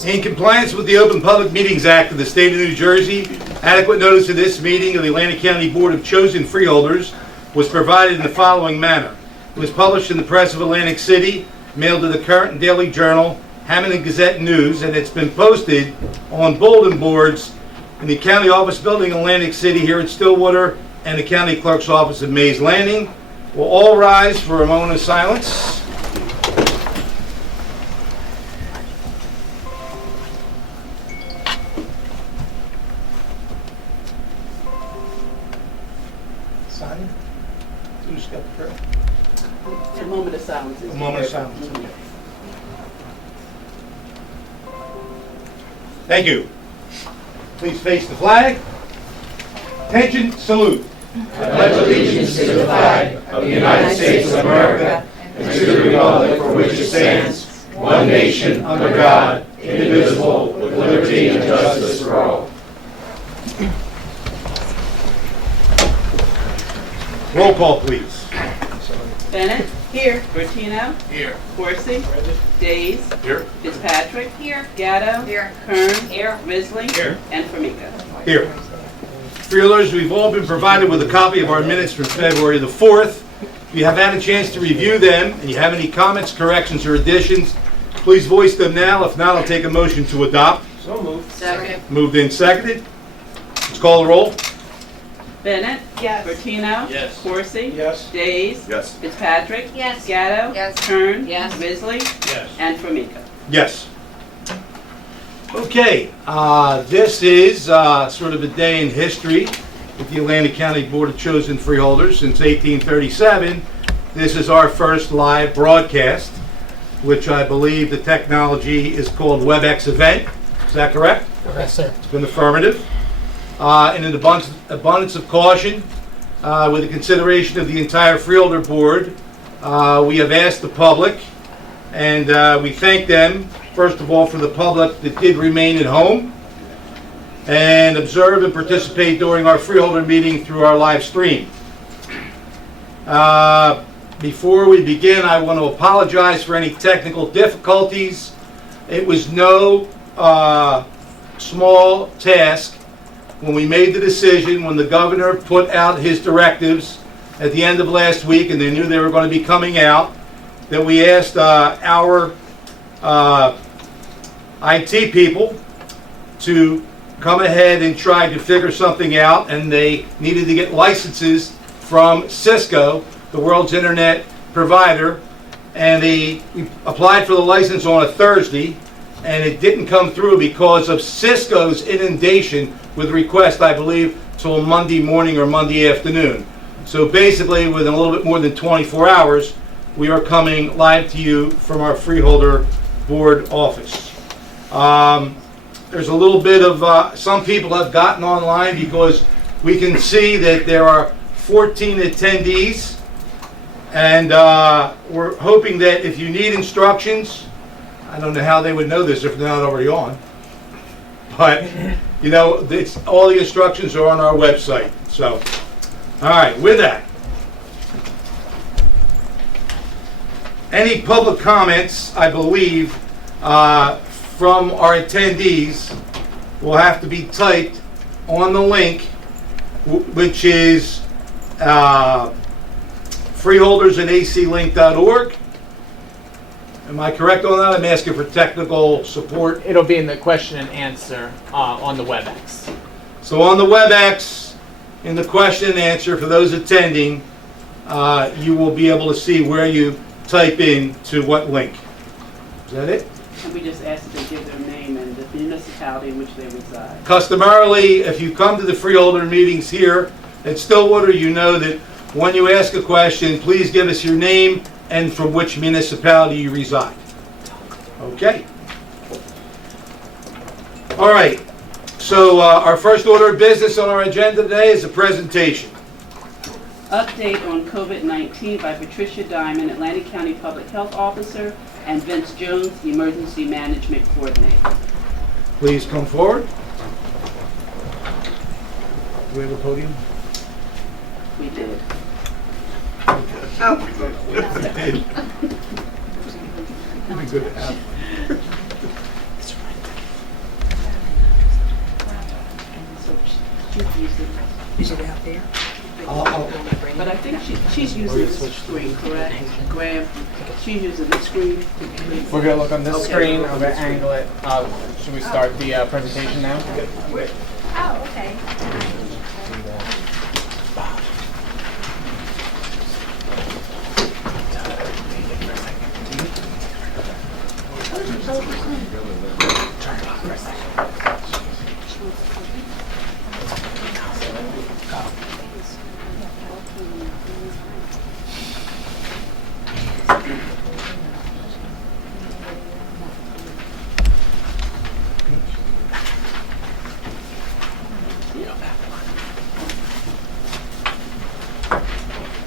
In compliance with the Open Public Meetings Act of the State of New Jersey, adequate notice of this meeting of the Atlantic County Board of Chosen Freeholders was provided in the following manner. It was published in the Press of Atlantic City, mailed to the Current and Daily Journal, Hammond and Gazette News, and it's been posted on bulletin boards in the County Office Building in Atlantic City here at Stillwater and the County Clerk's Office at Mays Landing. We'll all rise for a moment of silence. Sign. Who's got the prayer? A moment of silence. A moment of silence. Thank you. Please face the flag. Attention, salute. I pledge allegiance to the flag of the United States of America and to the republic for which it stands, one nation, under God, indivisible, with liberty and justice for all. Roll call, please. Bennett. Here. Bertino. Here. Corsi. Days. Here. Fitzpatrick. Here. Gatto. Here. Kern. Here. Risley. Here. And Formica. Here. Freeholders, we've all been provided with a copy of our minutes from February the 4th. If you have had a chance to review them and you have any comments, corrections, or additions, please voice them now. If not, I'll take a motion to adopt. So moved. Second. Moved in, seconded. Let's call the roll. Bennett. Yes. Bertino. Yes. Corsi. Yes. Days. Yes. Fitzpatrick. Yes. Gatto. Yes. Kern. Yes. Risley. Yes. And Formica. Yes. Okay, this is sort of a day in history with the Atlantic County Board of Chosen Freeholders. Since 1837, this is our first live broadcast, which I believe the technology is called WebEx event. Is that correct? Yes, sir. It's been affirmative. In an abundance of caution, with the consideration of the entire Freeholder Board, we have asked the public, and we thank them, first of all, for the public that did remain at home and observe and participate during our Freeholder meeting through our live stream. Before we begin, I want to apologize for any technical difficulties. It was no small task when we made the decision, when the governor put out his directives at the end of last week, and they knew they were going to be coming out, that we asked our IT people to come ahead and try to figure something out, and they needed to get licenses from Cisco, the world's internet provider, and we applied for the license on a Thursday, and it didn't come through because of Cisco's inundation with requests, I believe, till Monday morning or Monday afternoon. So basically, within a little bit more than 24 hours, we are coming live to you from our Freeholder Board office. There's a little bit of, some people have gotten online because we can see that there are 14 attendees, and we're hoping that if you need instructions, I don't know how they would know this if they're not already on, but you know, all the instructions are on our website. So, all right, with that, any public comments, I believe, from our attendees will have to be typed on the link, which is freeholdersandaclink.org. Am I correct on that? I'm asking for technical support. It'll be in the question and answer on the WebEx. So on the WebEx, in the question and answer for those attending, you will be able to see where you type in to what link. Is that it? And we just asked that they give their name and the municipality in which they reside. Customarily, if you come to the Freeholder meetings here at Stillwater, you know that when you ask a question, please give us your name and from which municipality you reside. Okay. All right. So our first order of business on our agenda today is a presentation. Update on COVID-19 by Patricia Diamond, Atlantic County Public Health Officer, and Vince Jones, Emergency Management Coordinator. Please come forward. Do we have a podium? We did. It'd be good to have. She's using this screen, correct? Graham, she's using this screen? We're gonna look on this Okay. screen. I'm gonna angle it. Should we start the presentation now? Oh, okay.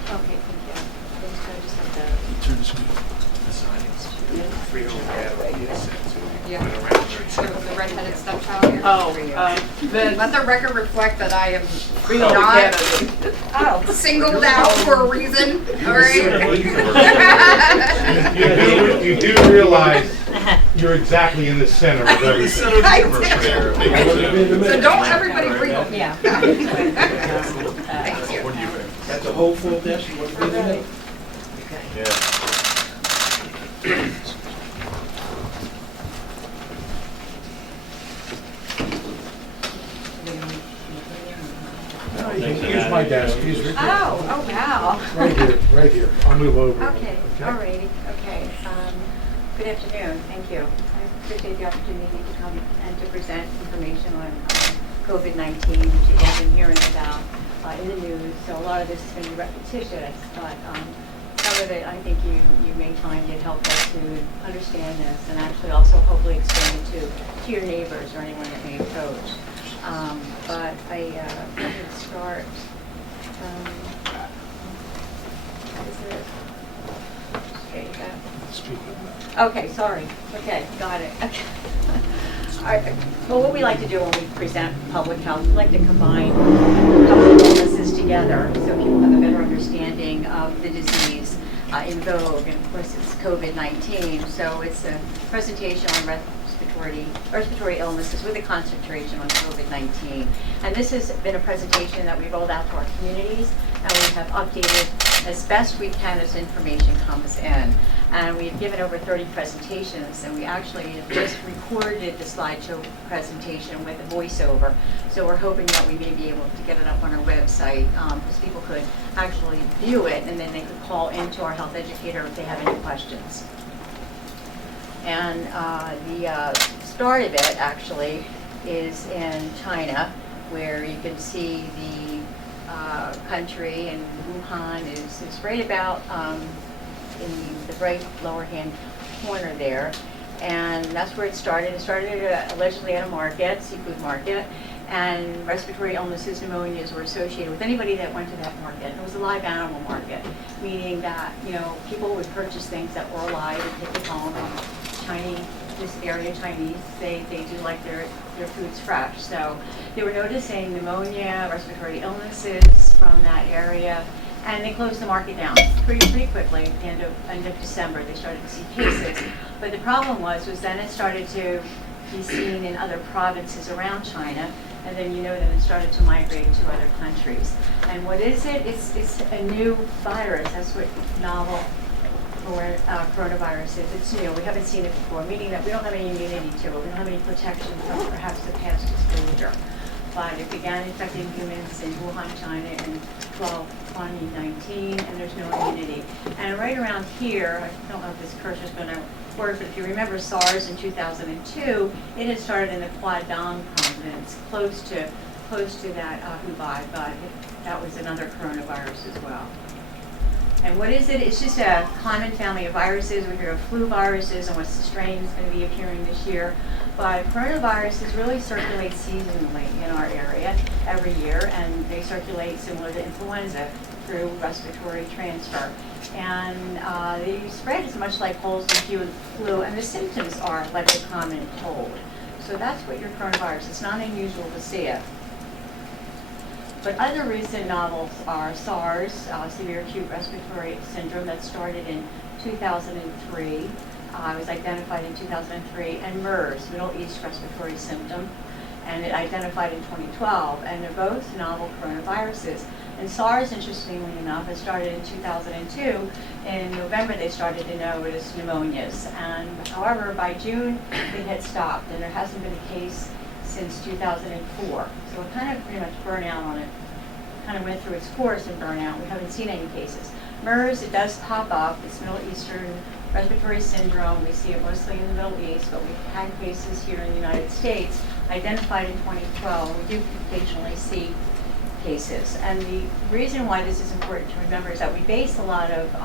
Okay, thank you. I just have the. Turn the screen. The signings. The redheaded stepchild here. Oh, then Let the record reflect that I am Freeholder not candidate. singled out for a reason, all right? You do realize you're exactly in the center of everything. I did. So don't everybody wrinkle me out. Thank you. That's a whole full dish. What do you think? Here's my desk. Oh, wow. Right here. I'll move over. Okay, all righty, okay. Good afternoon, thank you. I appreciate the opportunity to come and to present information on COVID-19, which you've all been hearing about in the news. So a lot of this is going to be repetitious, but some of it I think you may find it helpful to understand this and actually also hopefully explain it to your neighbors or anyone that may approach. But I can start. Is it? Okay, okay, sorry. Okay, got it. Okay. All right. Well, what we like to do when we present public health, we like to combine public illnesses together so people have a better understanding of the disease in vogue. And of course, it's COVID-19, so it's a presentation on respiratory illnesses with a concentration on COVID-19. And this has been a presentation that we rolled out to our communities, and we have updated as best we can as information comes in. And we've given over 30 presentations, and we actually just recorded the slideshow presentation with a voiceover. So we're hoping that we may be able to get it up on our website, because people could actually view it, and then they could call into our health educator if they have any questions. And the start of it actually is in China, where you can see the country, and Wuhan is right about in the right lower hand corner there. And that's where it started. It started allegedly at a market, seafood market, and respiratory illnesses, pneumonias were associated with anybody that went to that market. And it was a live animal market, meaning that, you know, people would purchase things that were alive and take it home. This area Chinese, they do like their foods fresh. So they were noticing pneumonia, respiratory illnesses from that area, and they closed the market down pretty quickly. At the end of December, they started to see cases. But the problem was then it started to be seen in other provinces around China, and then then it started to migrate to other countries. And what is it? It's a new virus. That's what novel coronavirus is. It's new. We haven't seen it before, meaning that we don't have any immunity to it. We don't have any protection from perhaps the past exposure. But it began infecting humans in Wuhan, China in 2019, and there's no immunity. And right around here, I don't know if this cursor's going to work, but if you remember SARS in 2002, it had started in the Guangdong province, close to that Hubei, but that was another coronavirus as well. And what is it? It's just a common family of viruses. We hear of flu viruses and what's the strain is going to be appearing this year. But coronaviruses really circulate seasonally in our area every year, and they circulate similar to influenza through respiratory transfer. And they spread as much like colds and flu, and the symptoms are like a common cold. So that's what your coronavirus. It's not unusual to see it. But other recent novels are SARS, severe acute respiratory syndrome, that started in 2003. It was identified in 2003, and MERS, Middle East respiratory syndrome, and it identified in 2012. And they're both novel coronaviruses. And SARS, interestingly enough, has started in 2002. In November, they started to notice pneumonias. And however, by June, it had stopped, and there hasn't been a case since 2004. So it kind of pretty much burned out on it. Kind of went through its course and burned out. We haven't seen any cases. MERS, it does pop up. It's Middle Eastern respiratory syndrome. We see it mostly in the Middle East, but we've had cases here in the United States identified in 2012. We do occasionally see cases. And the reason why this is important to remember is that we base a lot of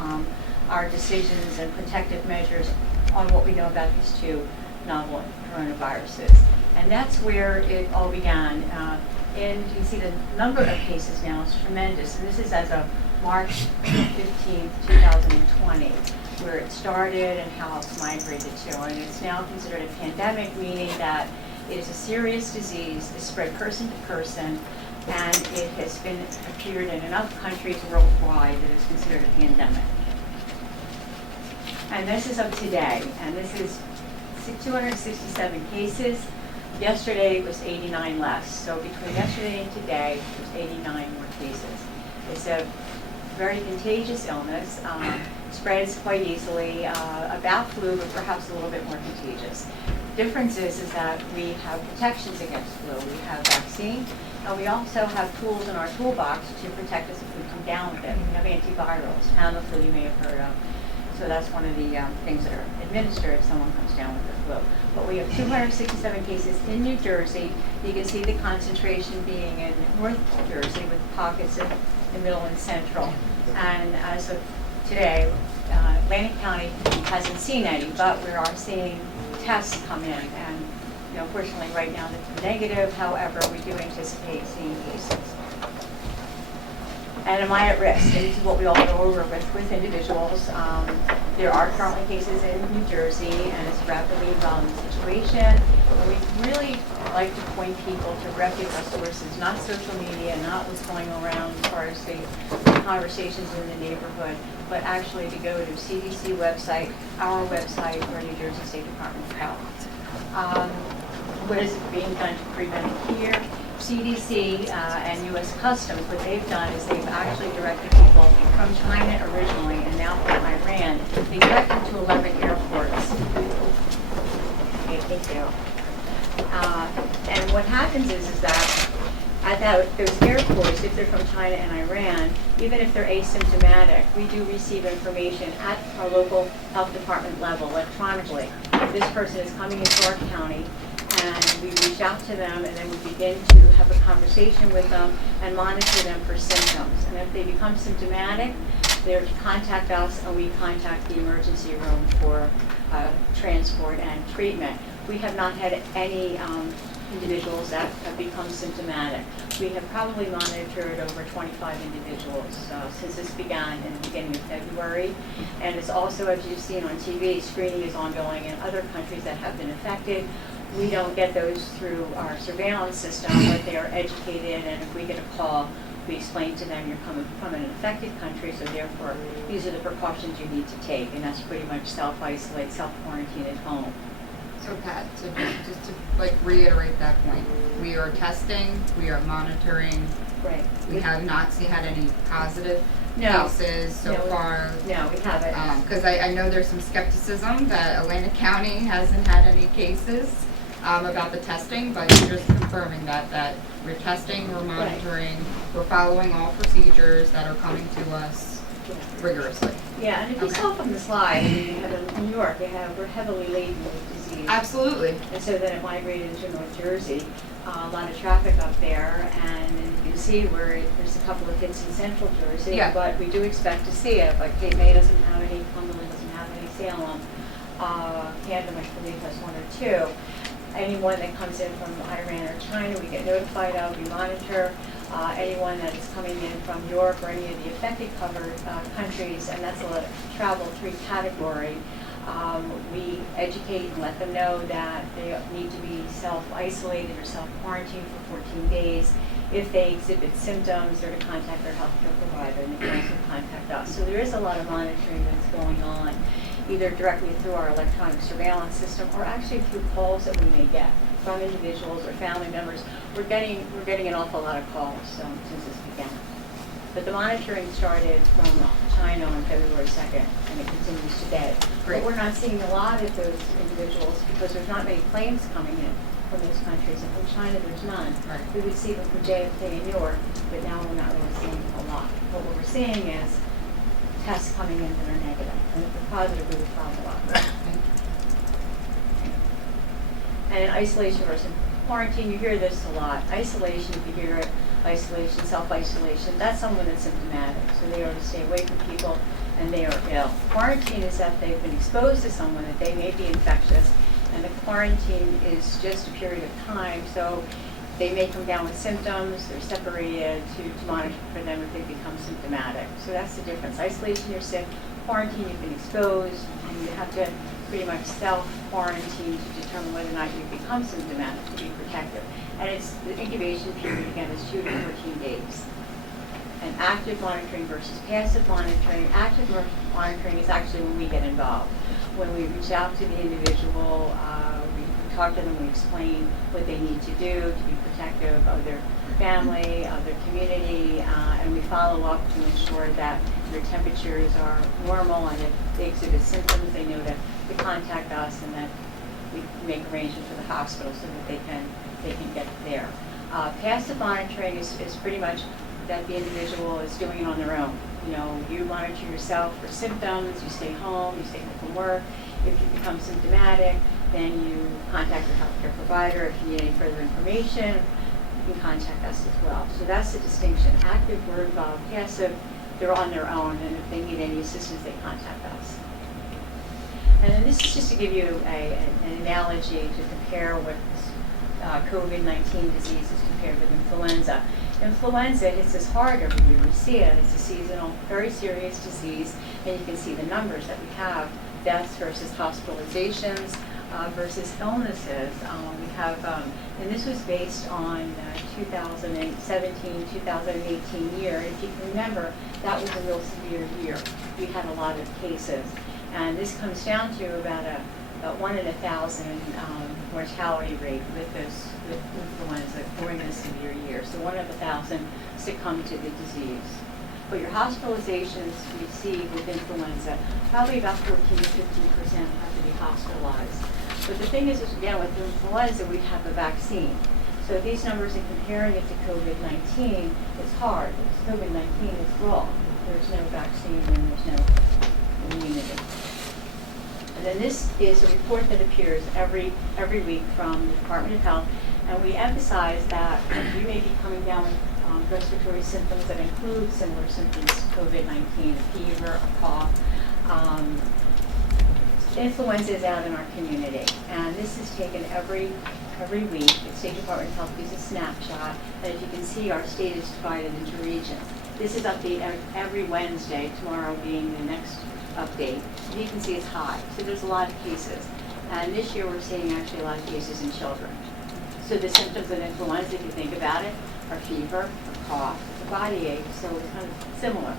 our decisions and protective measures on what we know about these two novel coronaviruses. And that's where it all began. And you can see the number of cases now is tremendous. And this is as of March 15th, 2020, where it started and how it's migrated to. And it's now considered a pandemic, meaning that it is a serious disease, it's spread person to person, and it has been appeared in enough countries worldwide that it's considered a pandemic. And this is of today, and this is 267 cases. Yesterday it was 89 less. So between yesterday and today, there's 89 more cases. It's a very contagious illness, spreads quite easily, about flu, but perhaps a little bit more contagious. Difference is that we have protections against flu. We have vaccine, and we also have tools in our toolbox to protect us if we come down with it. We have antivirals, Tamiflu you may have heard of. So that's one of the things that are administered if someone comes down with the flu. But we have 267 cases in New Jersey. You can see the concentration being in North Jersey with pockets in middle and central. And as of today, Atlantic County hasn't seen any, but we are seeing tests come in. And fortunately right now they're negative. However, we do anticipate seeing cases. And am I at risk? And this is what we all go over with individuals. There are currently cases in New Jersey, and it's a rapidly evolving situation. And we really like to point people to reputable sources, not social media, not what's going around as far as the conversations in the neighborhood, but actually to go to CDC website, our website, or New Jersey State Department of Health. What is being done to prevent it here? CDC and U.S. Customs, what they've done is they've actually directed people from China originally and now from Iran. They direct them to 11 airports. Okay, thank you. And what happens is that at those airports, if they're from China and Iran, even if they're asymptomatic, we do receive information at our local health department level electronically. This person is coming into our county, and we reach out to them, and then we begin to have a conversation with them and monitor them for symptoms. And if they become symptomatic, they're to contact us, and we contact the emergency room for transport and treatment. We have not had any individuals that have become symptomatic. We have probably monitored over 25 individuals since this began in the beginning of February. And it's also, as you've seen on TV, screening is ongoing in other countries that have been affected. We don't get those through our surveillance system, but they are educated, and if we get a call, we explain to them you're coming from an affected country, so therefore these are the precautions you need to take, and that's pretty much self-isolate, self-quarantine at home. So Pat, so just to reiterate that point, we are testing, we are monitoring. Right. We have not had any positive No. cases so No, far. No, we haven't. Because I know there's some skepticism that Atlantic County hasn't had any cases about the testing, but you're just confirming that we're testing, we're monitoring, we're following all procedures that are coming to us rigorously. Yeah, and if you Okay. saw from the slide, in New York, we're heavily laden with disease. Absolutely. And so then it migrated into North Jersey, a lot of traffic up there, and you can see where there's a couple of hits in Central Jersey, Yeah. but we do expect to see it. Like Cape May doesn't have any, Cumberland doesn't have any, Salem, Camden, I believe, has one or two. Anyone that comes in from Iran or China, we get notified of, we monitor. Anyone that is coming in from Europe or any of the affected covered countries, and that's a travel 3 category. We educate and let them know that they need to be self-isolated or self-quarantined for 14 days. If they exhibit symptoms, they're to contact their healthcare provider, and they can also contact us. So there is a lot of monitoring that's going on, either directly through our electronic surveillance system or actually through calls that we may get from individuals or family members. We're getting an awful lot of calls since this began. But the monitoring started from China on February 2nd, and it continues today. But we're not seeing a lot of those individuals because there's not many planes coming in from those countries, and from China there's none. Right. We would see them from JFK in Newark, but now we're not really seeing a lot. But what we're seeing is tests coming in that are negative, and if they're positive, we would follow up. And isolation versus quarantine, you hear this a lot. Isolation, if you hear it, isolation, self-isolation, that's someone that's symptomatic. So they are to stay away from people and they are ill. Quarantine is that they've been exposed to someone that they may be infectious, and the quarantine is just a period of time. So they may come down with symptoms, they're separated to monitor for them if they become symptomatic. So that's the difference. Isolation, you're sick. Quarantine, you've been exposed, and you have to pretty much self-quarantine to determine whether or not you become symptomatic to be protective. And it's the incubation period, again, is 2 to 14 days. And active monitoring versus passive monitoring. Active monitoring is actually when we get involved. When we reach out to the individual, we talk to them, we explain what they need to do to be protective of their family, of their community, and we follow up to ensure that their temperatures are normal, and if they exhibit symptoms, they know to contact us, and that we make arrangements for the hospital so that they can get there. Passive monitoring is pretty much that the individual is doing it on their own. You know, you monitor yourself for symptoms, you stay home, you stay home from work. If you become symptomatic, then you contact your healthcare provider. If you need any further information, you can contact us as well. So that's the distinction. Active, we're involved. Passive, they're on their own, and if they need any assistance, they contact us. And then this is just to give you an analogy to compare what COVID-19 disease is compared with influenza. Influenza hits us hard every year. We see it. It's a seasonal, very serious disease, and you can see the numbers that we have, deaths versus hospitalizations versus illnesses. We have, and this was based on 2017, 2018 year. If you can remember, that was a real severe year. We had a lot of cases. And this comes down to about 1 in 1,000 mortality rate with influenza during this severe year. So 1 in 1,000 succumb to the disease. But your hospitalizations we see with influenza, probably about 14 to 15% have to be hospitalized. But the thing is again, with influenza, we have a vaccine. So these numbers and comparing it to COVID-19 is hard. COVID-19 is wrong. There's no vaccine and there's no immunity. And then this is a report that appears every week from the Department of Health, and we emphasize that you may be coming down with respiratory symptoms that include similar symptoms to COVID-19, a fever, a cough. Influenza is out in our community, and this is taken every week. The State Department of Health gives a snapshot, and if you can see, our state is divided into regions. This is updated every Wednesday, tomorrow being the next update. You can see it's high, so there's a lot of cases. And this year we're seeing actually a lot of cases in children. So the symptoms of influenza, if you think about it, are fever, a cough, a body ache, so it's kind of similar.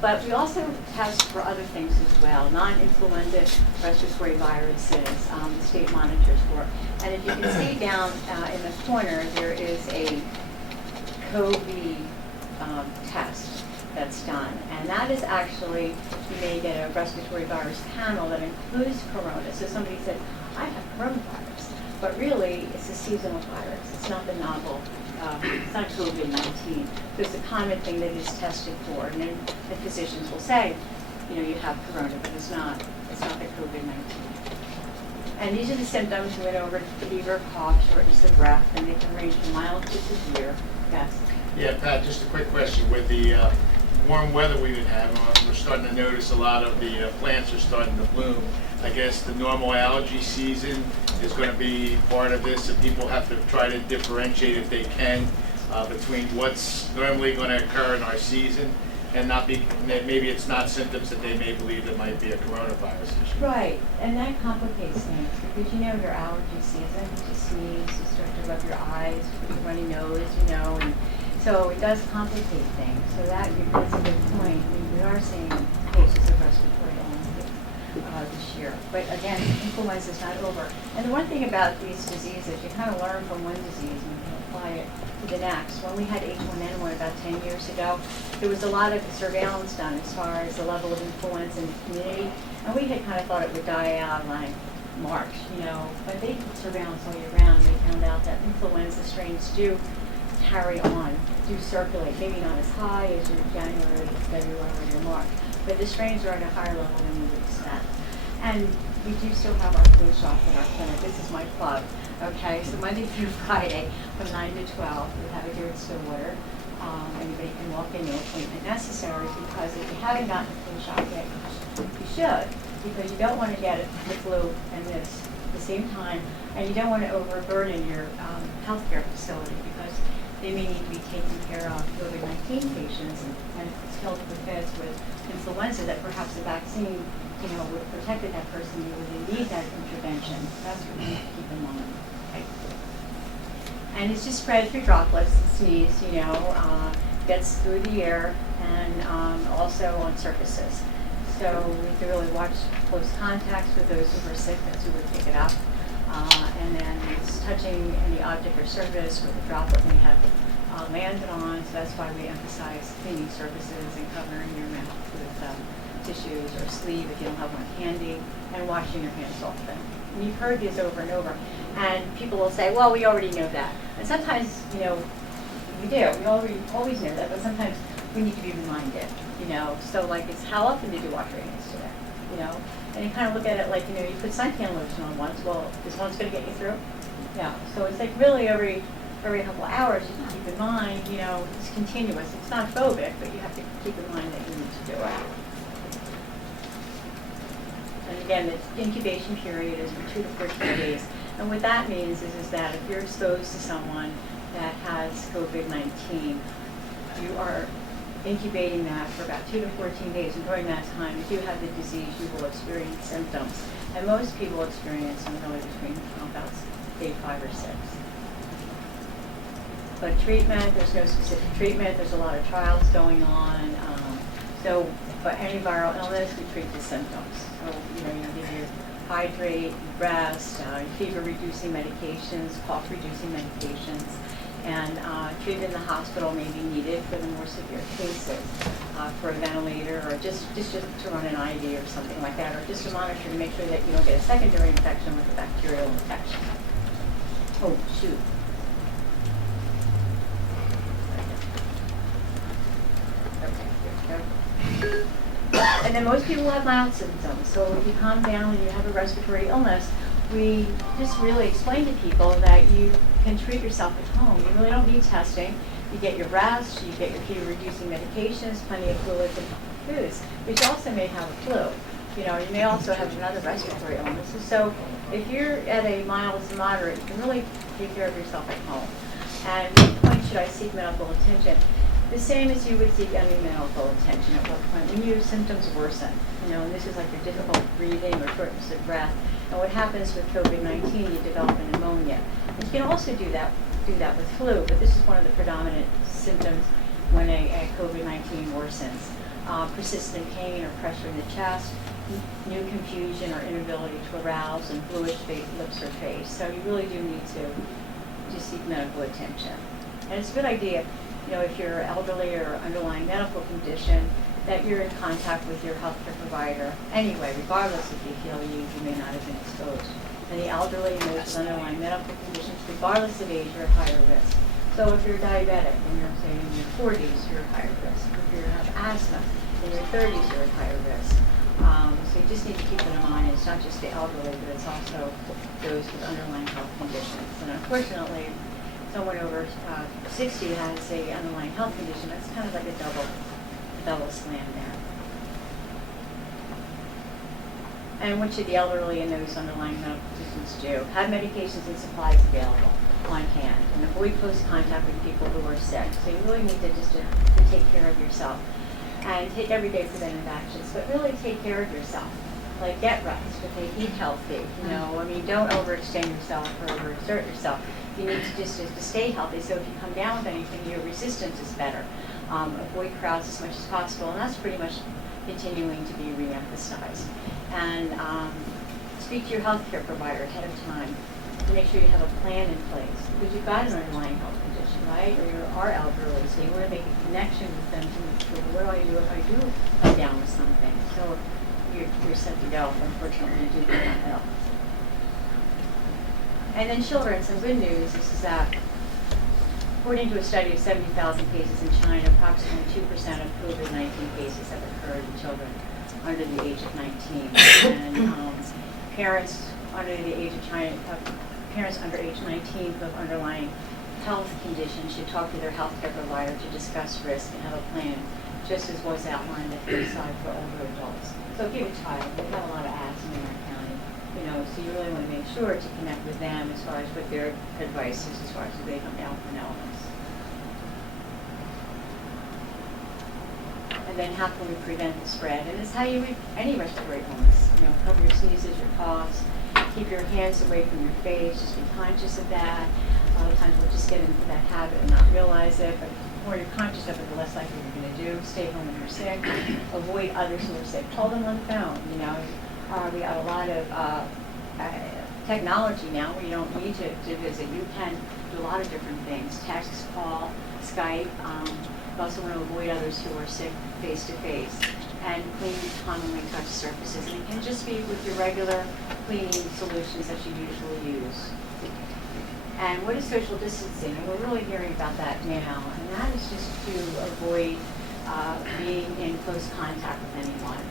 But we also test for other things as well, non-influenza respiratory viruses, the state monitors for. And if you can see down in the corner, there is a COVID test that's done. And that is actually, you may get a respiratory virus panel that includes corona. So somebody said, I have coronavirus. But really, it's a seasonal virus. It's not the novel, it's not COVID-19. There's a common thing that is tested for. And then the physicians will say, you know, you have corona, but it's not the COVID-19. And these are the symptoms. We went over fever, cough, shortness of breath, and they can range from mild to severe. Yes? Yeah, Pat, just a quick question. With the warm weather we've been having, we're starting to notice a lot of the plants are starting to bloom. I guess the normal allergy season is going to be part of this, and people have to try to differentiate if they can between what's normally going to occur in our season and not be, maybe it's not symptoms that they may believe it might be a coronavirus issue. Right, and that complicates things because you know your allergy season, you sneeze, you start to rub your eyes, with a runny nose, you know, and so it does complicate things. So that's a good point. We are seeing cases of respiratory illnesses. this year. But again, influenza is not over. And the one thing about these diseases, you kind of learn from one disease and you can apply it to the next. When we had H1N1 about 10 years ago, there was a lot of surveillance done as far as the level of influenza in the community. And we had kind of thought it would die out like March, but they did surveillance all year round. They found out that influenza strains do carry on, do circulate, maybe not as high as your January, February, or March, but the strains are at a higher level than we would expect. And we do still have our flu shots in our clinic. This is my plug. Okay, so Monday through Friday from 9 to 12, we have it here in Stillwater. Anybody can walk in, no appointment necessary, because if you haven't gotten a flu shot yet, you should, because you don't want to get the flu and this at the same time, and you don't want to overburden your healthcare facility, because they may need to be taking care of COVID-19 patients and filled with beds with influenza that perhaps the vaccine, would have protected that person. You really need that intervention. That's what you need to keep in mind. Okay. And it's just spread through droplets, sneeze, gets through the air, and also on surfaces. So we have to really watch close contacts with those who are sick, that's who would pick it up. And then it's touching any object or surface where the droplet may have landed on, so that's why we emphasize cleaning surfaces and covering your mouth with tissues or sleeve if you don't have one handy, and washing your hands often. And you've heard these over and over, and people will say, well, we already know that. And sometimes, we do, we always know that, but sometimes we need to be reminded, So like, it's how often did you wash your hands today, And you kind of look at it like, you put suntan lotion on once, well, is once going to get you through? No. So it's like really every couple of hours you can keep in mind, it's continuous. It's not phobic, but you have to keep in mind that you need to do it. And again, the incubation period is from 2 to 14 days. And what that means is that if you're exposed to someone that has COVID-19, you are incubating that for about 2 to 14 days. And during that time, if you have the disease, you will experience symptoms. And most people experience them really between about day 5 or 6. But treatment, there's no specific treatment. There's a lot of trials going on. So for any viral illness, we treat the symptoms. So, you give you hydrate, rest, fever-reducing medications, cough-reducing medications, and treatment in the hospital may be needed for the more severe cases, for a ventilator, or just to run an IV or something like that, or just to monitor to make sure that you don't get a secondary infection with a bacterial infection. Oh, shoot. And then most people have mild symptoms. So if you calm down and you have a respiratory illness, we just really explain to people that you can treat yourself at home. You really don't need testing. You get your rest, you get your fever-reducing medications, plenty of fluids and foods, but you also may have a flu. You may also have another respiratory illness. So if you're at a mild to moderate, you can really take care of yourself at home. And at what point should I seek medical attention? The same as you would seek any medical attention at what point. When your symptoms worsen, and this is like your difficult breathing or shortness of breath. And what happens with COVID-19, you develop a pneumonia. And you can also do that with flu, but this is one of the predominant symptoms when a COVID-19 worsens. Persistent pain or pressure in the chest, new confusion or inability to arouse, and bluish lips or face. So you really do need to seek medical attention. And it's a good idea, if you're elderly or underlying medical condition, that you're in contact with your healthcare provider anyway, regardless if you feel you may not have been exposed. And the elderly and those with underlying medical conditions, regardless of age, are at higher risk. So if you're diabetic and you're, say, in your 40s, you're at higher risk. If you have asthma in your 30s, you're at higher risk. So you just need to keep it in mind. It's not just the elderly, but it's also those with underlying health conditions. And unfortunately, someone over 60 has a underlying health condition. That's kind of like a double slam there. And what should the elderly and those underlying medical conditions do? Have medications and supplies available on hand, and avoid close contact with people who are sick. So you really need to just to take care of yourself, and take everyday preventive actions, but really take care of yourself. Like get rest, okay, eat healthy. Don't overextend yourself or overexert yourself. You need to just to stay healthy. So if you come down with anything, your resistance is better. Avoid crowds as much as possible, and that's pretty much continuing to be re-emphasized. And speak to your healthcare provider ahead of time to make sure you have a plan in place, because you've got an underlying health condition, right? Or you are elderly, so you want to make a connection with them to make sure, what do I do if I do come down with something? So you're set to go, unfortunately, you do get ill. And then children, some good news is that according to a study of 70,000 cases in China, approximately 2% of COVID-19 cases have occurred in children under the age of 19. And parents under the age of parents under age 19 who have underlying health conditions should talk to their healthcare provider to discuss risk and have a plan, just as was outlined at the side for older adults. So if you have a child, we have a lot of asthma in our county, so you really want to make sure to connect with them as far as what their advice is as far as if they come down with an illness. And then how can we prevent the spread? And it's how you read any respiratory illness. Cover your sneezes, your coughs, keep your hands away from your face, just be conscious of that. A lot of times we'll just get into that habit and not realize it, but the more you're conscious of it, the less likely you're going to do. Stay home when you're sick. Avoid others who are sick. Call them on the phone. We have a lot of technology now where you don't need to visit. You can do a lot of different things. Text, call, Skype. You also want to avoid others who are sick face-to-face. And clean commonly touched surfaces. And it can just be with your regular cleaning solutions that you usually use. And what is social distancing? And we're really hearing about that now. And that is just to avoid being in close contact with anyone.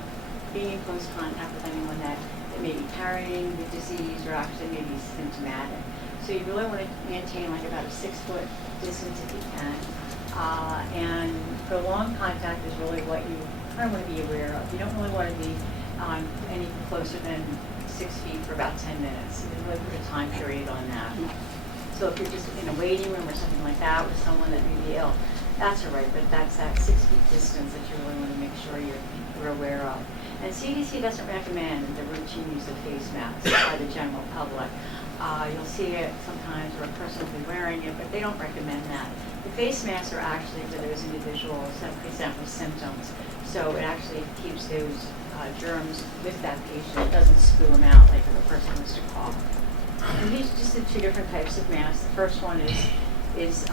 Being in close contact with anyone that may be carrying the disease or actually may be symptomatic. So you really want to maintain like about a 6-foot distance if you can. And prolonged contact is really what you kind of want to be aware of. You don't really want to be any closer than 6 feet for about 10 minutes. You really put a time period on that. So if you're just in a waiting room or something like that with someone that may be ill, that's all right, but that's that 6 feet distance that you really want to make sure you're aware of. And CDC doesn't recommend the routine use of face masks by the general public. You'll see it sometimes where a person will be wearing it, but they don't recommend that. The face masks are actually for those individuals that present with symptoms. So it actually keeps those germs with that patient. It doesn't spew them out like if a person was to cough. And these are just the 2 different types of masks. The first one is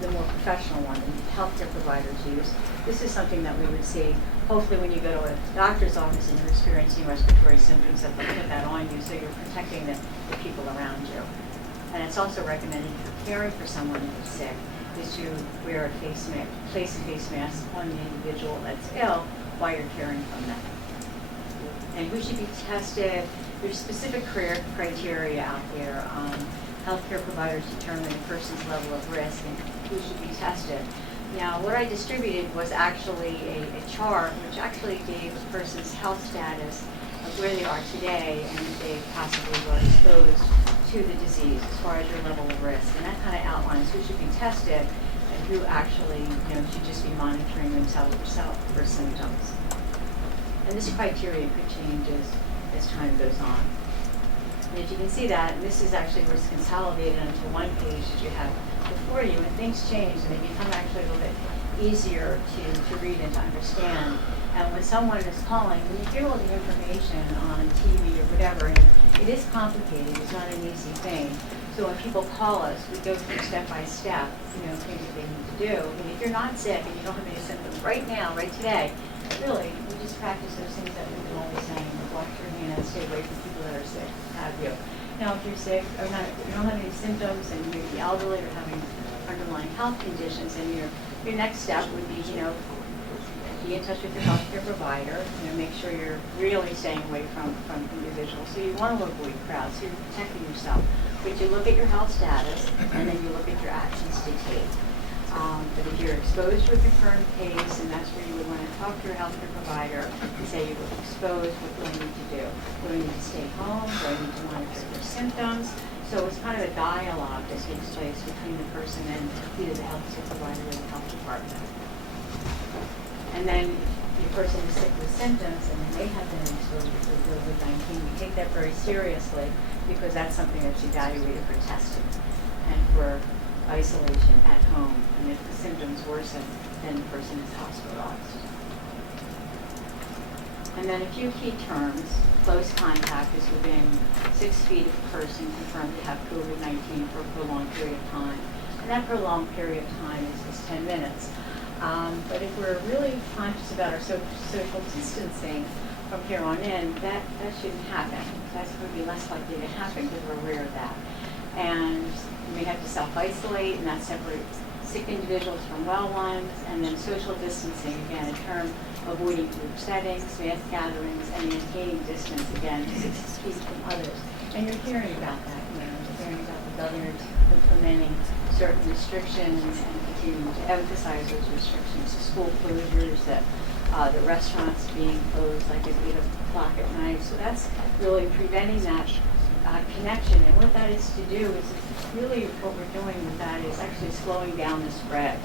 the more professional one that healthcare providers use. This is something that we would see hopefully when you go to a doctor's office and you're experiencing respiratory symptoms, that they'll put that on you so you're protecting the people around you. And it's also recommended if you're caring for someone who's sick, is to wear a face mask on the individual that's ill while you're caring for them. And who should be tested? There's specific criteria out there. Healthcare providers determine a person's level of risk and who should be tested. Now, what I distributed was actually a chart which actually gave a person's health status of where they are today and if they possibly were exposed to the disease as far as your level of risk. And that kind of outlines who should be tested and who actually should just be monitoring themselves for symptoms. And this criteria could change as time goes on. And as you can see that, this is actually what's consolidated onto one page that you have before you, and things change and they become actually a little bit easier to read and to understand. And when someone is calling, when you hear all the information on TV or whatever, and it is complicated, it's not an easy thing. So when people call us, we go through step by step, things that they need to do. And if you're not sick and you don't have any symptoms right now, right today, really, we just practice those things that we've been always saying, like wash your hands, stay away from people that are sick, have you. Now, if you're sick, or not, if you don't have any symptoms and you're the elderly or having underlying health conditions, then your next step would be, be in touch with your healthcare provider, make sure you're really staying away from individuals. So you want to avoid crowds, so you're protecting yourself. But you look at your health status, and then you look at your actions to take. But if you're exposed to a confirmed case, and that's where you would want to talk to your healthcare provider and say you were exposed, what do I need to do? Do I need to stay home? Do I need to monitor your symptoms? So it's kind of a dialogue that takes place between the person and either the healthcare provider or the health department. And then if the person is sick with symptoms and they have been exposed to COVID-19, we take that very seriously because that's something that's evaluated for testing and for isolation at home. And if the symptoms worsen, then the person is hospitalized. And then a few key terms. Close contact is within 6 feet of a person confirmed to have COVID-19 for a prolonged period of time. And that prolonged period of time is 10 minutes. But if we're really conscious about our social distancing from here on in, that shouldn't happen. That's going to be less likely to happen because we're aware of that. And we may have to self-isolate, and that separates sick individuals from well ones, and then social distancing, again, in terms of avoiding group settings, mass gatherings, and maintaining distance, again, 6 feet from others. And you're hearing about that, you're hearing about the governor implementing certain restrictions and continuing to emphasize those restrictions, the school closures, the restaurants being closed like at 8 o'clock at night. So that's really preventing that connection. And what that is to do is really what we're doing with that is actually slowing down the spread.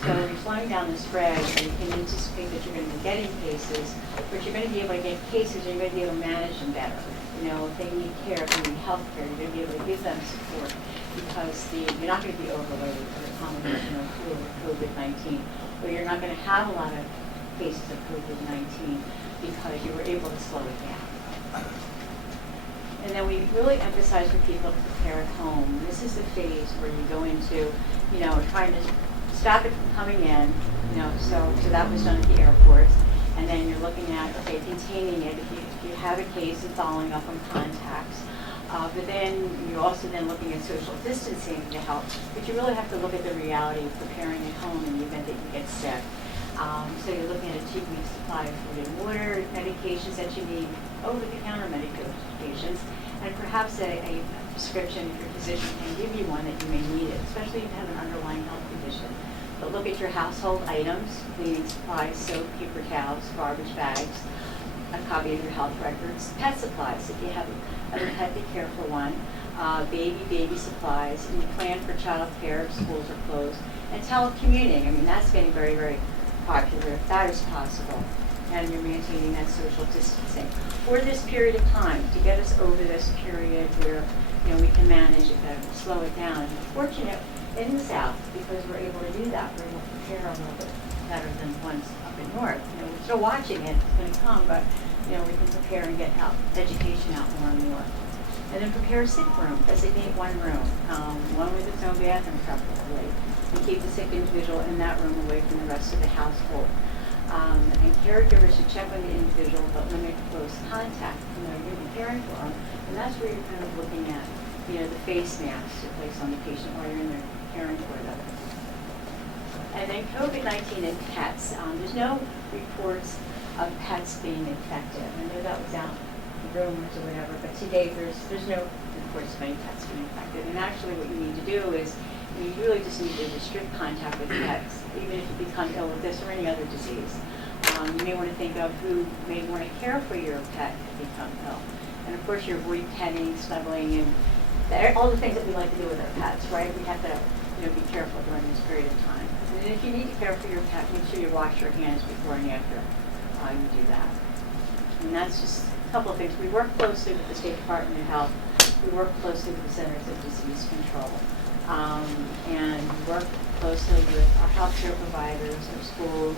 So when you're slowing down the spread, you can anticipate that you're going to be getting cases, but you're going to be able to get cases and you're going to be able to manage them better. If they need care, if they need health care, you're going to be able to give them support because you're not going to be overloaded with a combination of flu or COVID-19, but you're not going to have a lot of cases of COVID-19 because you were able to slow it down. And then we really emphasize for people to prepare at home. This is the phase where you go into, trying to stop it from coming in, so that was done at the airports. And then you're looking at, okay, containing it if you have a case and following up on contacts. But then you're also then looking at social distancing to help. But you really have to look at the reality of preparing at home in the event that you get sick. So you're looking at a 2-week supply of food and water, medications that you need, over-the-counter medications, and perhaps a prescription if your physician can give you one that you may need it, especially if you have an underlying health condition. But look at your household items, cleaning supplies, soap, paper towels, garbage bags, a copy of your health records, pet supplies if you have a pet, be care for one, baby supplies, and you plan for child care if schools are closed, and telecommuting. I mean, that's getting very, very popular if that is possible, and you're maintaining that social distancing for this period of time to get us over this period where we can manage it better, slow it down. And we're fortunate in the South because we're able to do that. We're able to prepare a little bit better than ones up in North. We're still watching it; it's going to come, but we can prepare and get education out more and more. And then prepare a sick room, designate one room, one with its own bathroom preferably, and keep the sick individual in that room away from the rest of the household. And caregivers should check on the individual but limit close contact. You're going to be caring for them, and that's where you're kind of looking at, the face masks to place on the patient while you're in there caring for them. And then COVID-19 in pets. There's no reports of pets being infected. I know that was out rumors or whatever, but to date there's no reports of any pets being infected. And actually what you need to do is you really just need to restrict contact with pets, even if you become ill with this or any other disease. You may want to think of who may want to care for your pet if you become ill. And of course you avoid petting, snuggling, and all the things that we like to do with our pets, right? We have to be careful during this period of time. And if you need to care for your pet, make sure you wash your hands before and after you do that. And that's just a couple of things. We work closely with the State Department of Health. We work closely with the Centers of Disease Control. And we work closely with our healthcare providers, our schools,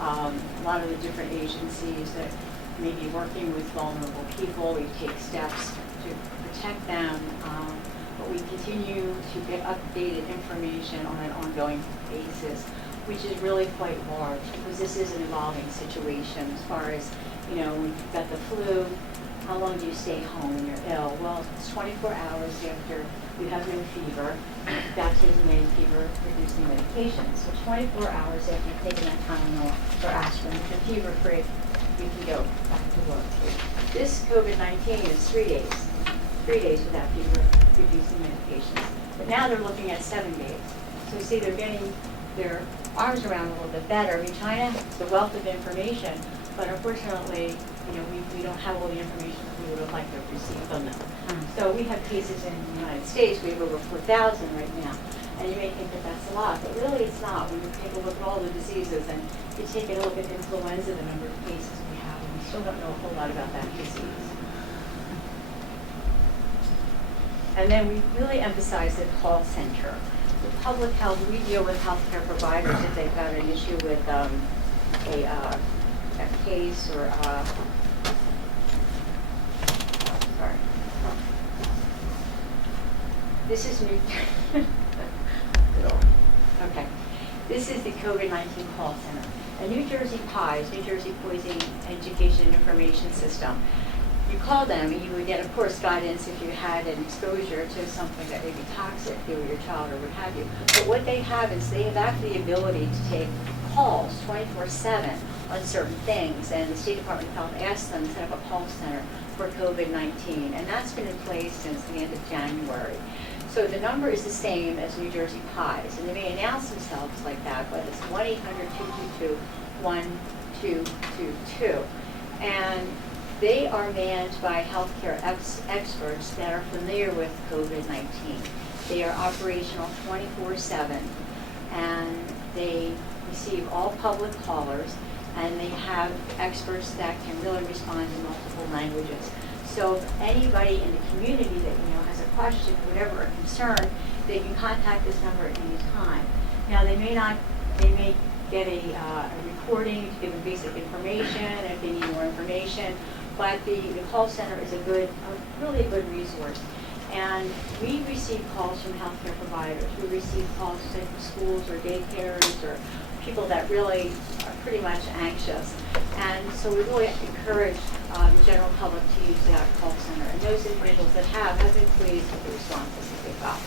a lot of the different agencies that may be working with vulnerable people. We take steps to protect them, but we continue to get updated information on an ongoing basis, which is really quite large because this is an evolving situation as far as, when you've got the flu, how long do you stay home when you're ill? Well, it's 24 hours after you have no fever, baptism-made fever-reducing medications. So 24 hours after you've taken that Tylenol or aspirin, if you're fever-free, you can go back to work. This COVID-19 is 3 days. 3 days without fever-reducing medications. But now they're looking at 7 days. So you see they're getting their arms around a little bit better. I mean, China has a wealth of information, but unfortunately, we don't have all the information that we would have liked to have received from them. So we have cases in the United States, we have over 4,000 right now. And you may think that that's a lot, but really it's not. When you take a look at all the diseases and you take a look at influenza, the number of cases we have, and we still don't know a whole lot about that disease. And then we really emphasize the call center. The public health, we deal with healthcare providers if they've got an issue with a that case or, sorry. This is new. Okay. This is the COVID-19 call center. A New Jersey PIES, New Jersey Poisoning Education and Information System. You call them and you would get, of course, guidance if you had an exposure to something that may be toxic, you or your child or what have you. But what they have is they have actually the ability to take calls 24/7 on certain things, and the State Department of Health asked them to set up a call center for COVID-19, and that's been in place since the end of January. So the number is the same as New Jersey PIES, and they may announce themselves like that, but it's 1-800-222-1222. And they are manned by healthcare experts that are familiar with COVID-19. They are operational 24/7, and they receive all public callers, and they have experts that can really respond in multiple languages. So if anybody in the community that has a question, whatever, a concern, they can contact this number at any time. Now they may get a recording to give them basic information if they need more information, but the call center is really a good resource. And we receive calls from healthcare providers. We receive calls from schools or daycares or people that really are pretty much anxious. And so we really encourage the general public to use that call center. And those individuals that have been pleased with the responses that they've got.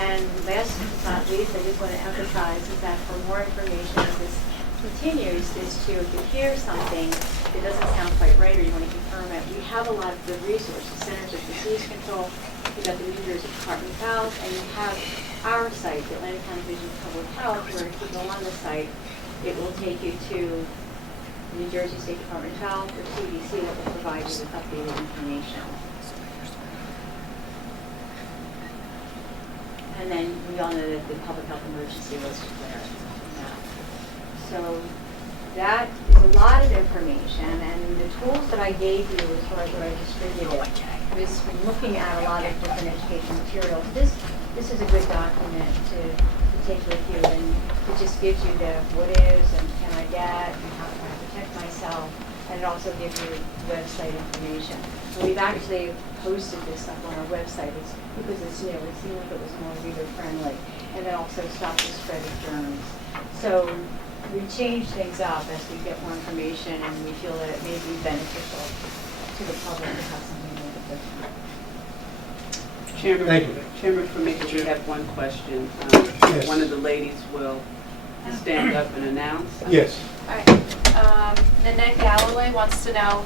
And last but not least, I just want to emphasize is that for more information as this continues is to, if you hear something that doesn't sound quite right or you want to confirm it, we have a lot of good resources. Centers of Disease Control, you've got the New Jersey Department of Health, and you have our site, the Atlantic County Division of Public Health, where if you go on the site, it will take you to New Jersey State Department of Health or CDC that will provide you with updated information. And then we all know that the public health emergency was declared. So that is a lot of information, and the tools that I gave you as far as what I distributed was looking at a lot of different education materials. This is a good document to take with you, and it just gives you the what is and can I get and how can I protect myself, and it also gives you website information. So we've actually posted this up on our website because it's new. It seemed like it was more reader friendly, and then also stop the spread of germs. So we change things up as we get more information, and we feel that it may be beneficial to the public to have something a little bit different. Thank you. Chairman, for me, we have one question. Yes. One of the ladies will stand up and announce. Yes. All right. Nanette Galloway wants to know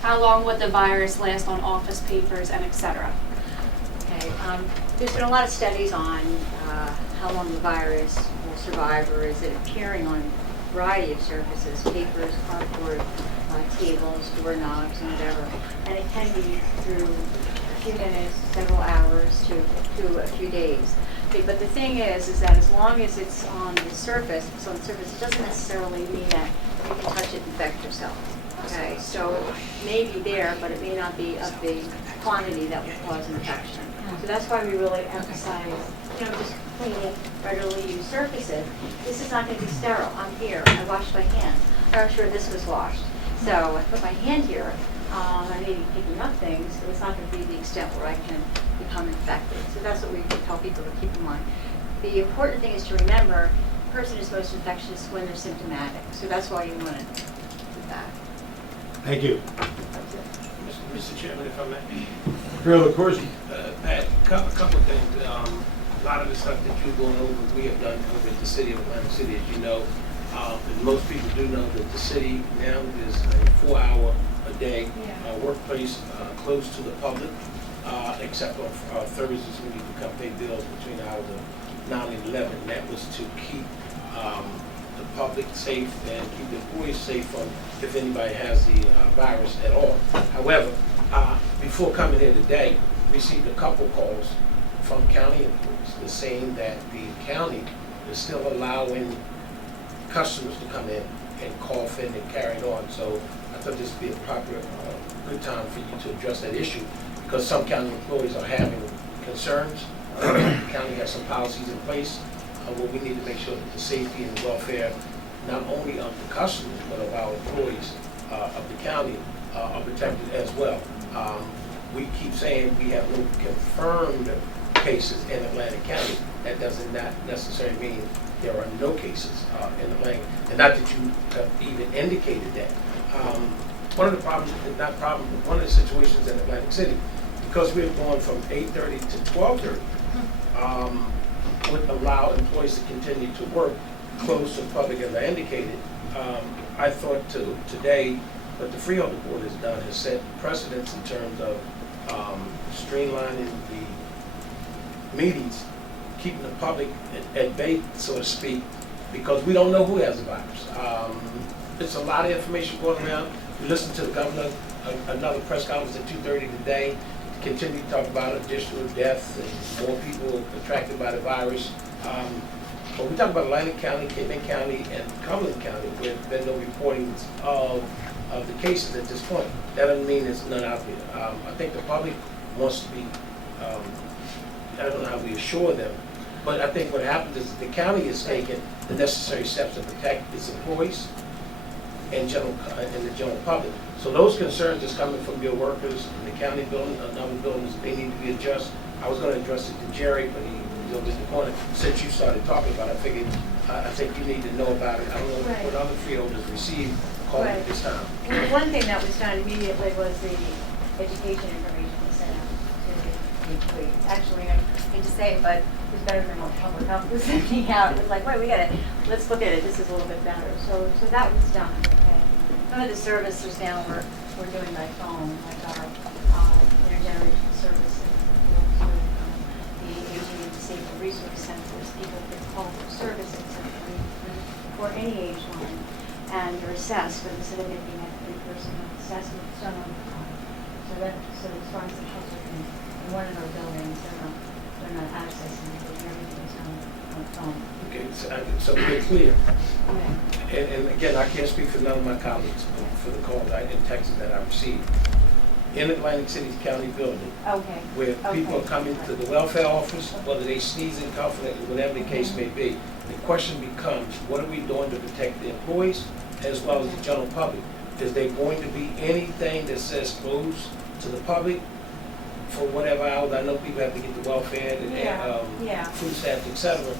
how long would the virus last on office papers and et cetera? Okay. There's been a lot of studies on how long the virus will survive, or is it appearing on a variety of surfaces, papers, cardboard, tables, doorknobs, and whatever. And it can be through a few minutes, several hours, to a few days. Okay, but the thing is that as long as it's on the surface, it doesn't necessarily mean that you can touch it and infect yourself. Okay, so it may be there, but it may not be of the quantity that will cause infection. So that's why we really emphasize, just cleaning regularly used surfaces. This is not going to be sterile. I'm here. I washed my hands. I'm sure this was washed. So I put my hand here. I may be picking up things, but it's not going to be the extent where I can become infected. So that's what we tell people to keep in mind. The important thing is to remember, a person is most infectious when they're symptomatic. So that's why you want to do that. Thank you. Mr. Chairman, if I may. Freeholder, of course. Pat, a couple of things. A lot of the stuff that you're going over, we have done over at the city of Atlantic City, as you know. And most people do know that the city now is a 4-hour-a-day workplace closed to the public, except for Thursdays when you can come pay bills between the hours of 9 and 11. That was to keep the public safe and keep the employees safe from if anybody has the virus at all. However, before coming here today, received a couple calls from county employees. They're saying that the county is still allowing customers to come in and cough in and carry it on. So I thought this would be a proper, good time for you to address that issue, because some county employees are having concerns. The county has some policies in place. What we need to make sure that the safety and welfare not only of the customers, but of our employees of the county are protected as well. We keep saying we have no confirmed cases in Atlantic County. That does not necessarily mean there are no cases in Atlantic, and not that you have even indicated that. One of the problems, not problems, but one of the situations in Atlantic City, because we're going from 8:30 to 12:30, would allow employees to continue to work close to the public as I indicated. I thought today what the Freeholder Board has done has set precedents in terms of streamlining the meetings, keeping the public at bay, so to speak, because we don't know who has the virus. There's a lot of information going around. We listened to the governor, another press conference at 2:30 today, continue to talk about additional deaths and more people attracted by the virus. But we talk about Atlantic County, Cape May County, and Cumberland County, where there's been no reportings of the cases at this point. That doesn't mean there's none out there. I think the public wants to be, I don't know how we assure them, but I think what happens is the county is taking the necessary steps to protect its employees and the general public. So those concerns that's coming from your workers in the county building, other buildings, they need to be addressed. I was going to address it to Jerry, but he's over in the corner. Since you started talking about it, I figured, I think you need to know about it. I don't know what other freeholders received called at this time. One thing that was done immediately was the education information was sent out to the employees. Actually, I hate to say it, but it was better than what public health was sending out. It was like, wait, let's look at it. This is a little bit better. So that was done. Okay. Some of the services now we're doing by phone, like our intergenerational services, the aging and disabled resource centers. People can call for services for any age line, and you're assessed, but instead of making an in-person assessment, it's done on the phone. So as far as the public in one of our buildings, they're not accessing it, everything is on the phone. Okay, so to be clear, Okay. and again, I can't speak for none of my colleagues for the calls in Texas that I received. In Atlantic City's county building, Okay. where people are coming to the welfare office, whether they sneeze in confident, whatever the case may be, the question becomes, what are we doing to protect the employees as well as the general public? Is there going to be anything that says close to the public for whatever hours? I know people have to get the welfare and food stamps, etc. Okay.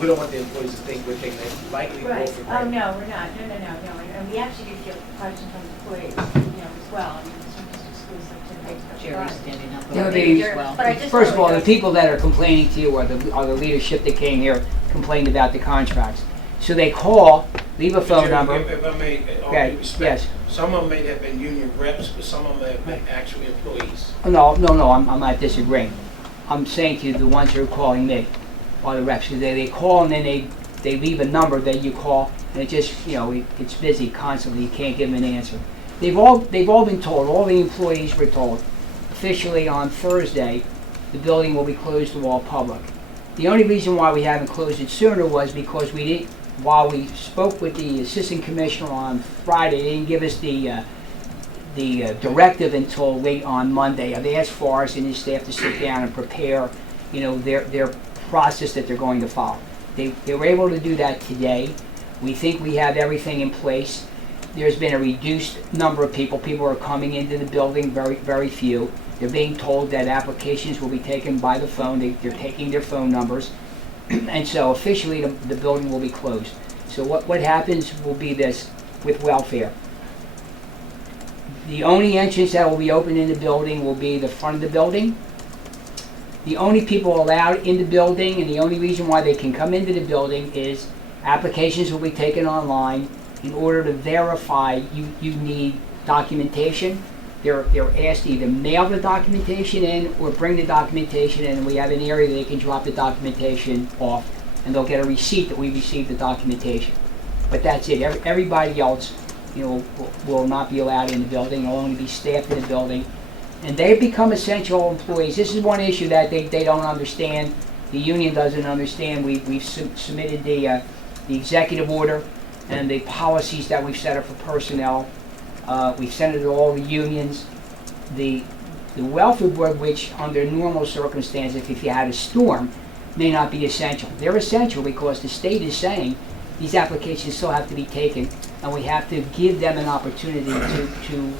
We don't want the employees to think we're taking it lightly or Right. for Oh, granted. no, we're not. No. And we actually do get questions from employees, as well. I mean, it's not just exclusive to the Jerry's standing up. There would be- as well. But I just First of all, wanted the to- people that are complaining to you are the leadership that came here, complained about the contracts. So they call, leave a phone Jerry, number. If I may, all Okay, due respect, yes. some of them may have been union reps, but some of them have been actual employees. No, I'm not disagreeing. I'm saying to you, the ones who are calling me are the reps. They call and then they leave a number that you call, and it just, it's busy constantly. You can't give them an answer. They've all been told, all the employees were told, officially on Thursday, the building will be closed to all public. The only reason why we haven't closed it sooner was because while we spoke with the assistant commissioner on Friday, they didn't give us the directive until late on Monday. I've asked Forrest and his staff to sit down and prepare, their process that they're going to follow. They were able to do that today. We think we have everything in place. There's been a reduced number of people. People are coming into the building, very, very few. They're being told that applications will be taken by the phone. They're taking their phone numbers. And so officially the building will be closed. So what happens will be this with welfare. The only entrance that will be open in the building will be the front of the building. The only people allowed in the building, and the only reason why they can come into the building is applications will be taken online. In order to verify, you need documentation. They're asked to either mail the documentation in or bring the documentation in, and we have an area that they can drop the documentation off, and they'll get a receipt that we received the documentation. But that's it. Everybody else, will not be allowed in the building. They'll only be staff in the building. And they've become essential employees. This is one issue that they don't understand. The union doesn't understand. We've submitted the executive order and the policies that we've set up for personnel. We've sent it to all the unions. The welfare board, which under normal circumstances, if you had a storm, may not be essential. They're essential because the state is saying these applications still have to be taken, and we have to give them an opportunity to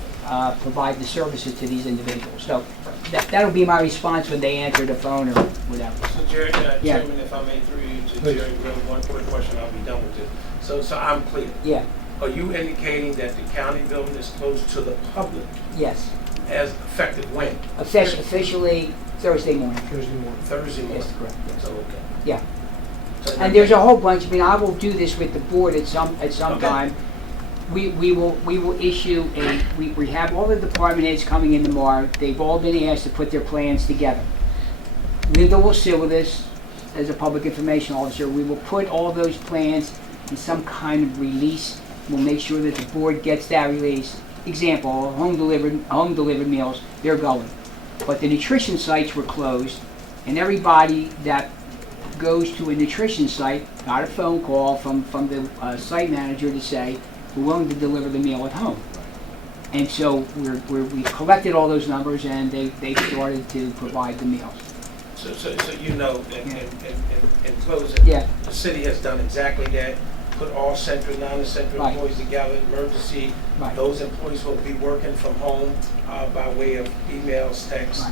provide the services to these individuals. So that'll be my response when they answer the phone or whatever. So Jerry, Yeah. Chairman, if I may through you to Please. Jerry, really one quick question, I'll be done with it. So I'm clear. Yeah, Are you indicating that the county building is closed to the public yes. as effective when? Officially Thursday morning. Thursday morning? Yes, correct, yes. So, okay. Yeah. So And there's a whole bunch, I mean, I will do this with the board at some Okay. time. We will issue we have all the department heads coming in tomorrow. They've all been asked to put their plans together. Linda will sit with us as a public information officer. We will put all those plans in some kind of release. We'll make sure that the board gets that release. Example, home delivered meals, they're going. But the nutrition sites were closed, and everybody that goes to a nutrition site got a phone call from the site manager to say, we're willing to deliver the meal at home. And so we've collected all those numbers, and they started to provide the meals. So you know, in closing, Yeah. the city has done exactly that. Put all central, non-essential Right. employees together, emergency. Right. Those employees will be working from home by way of emails, texts,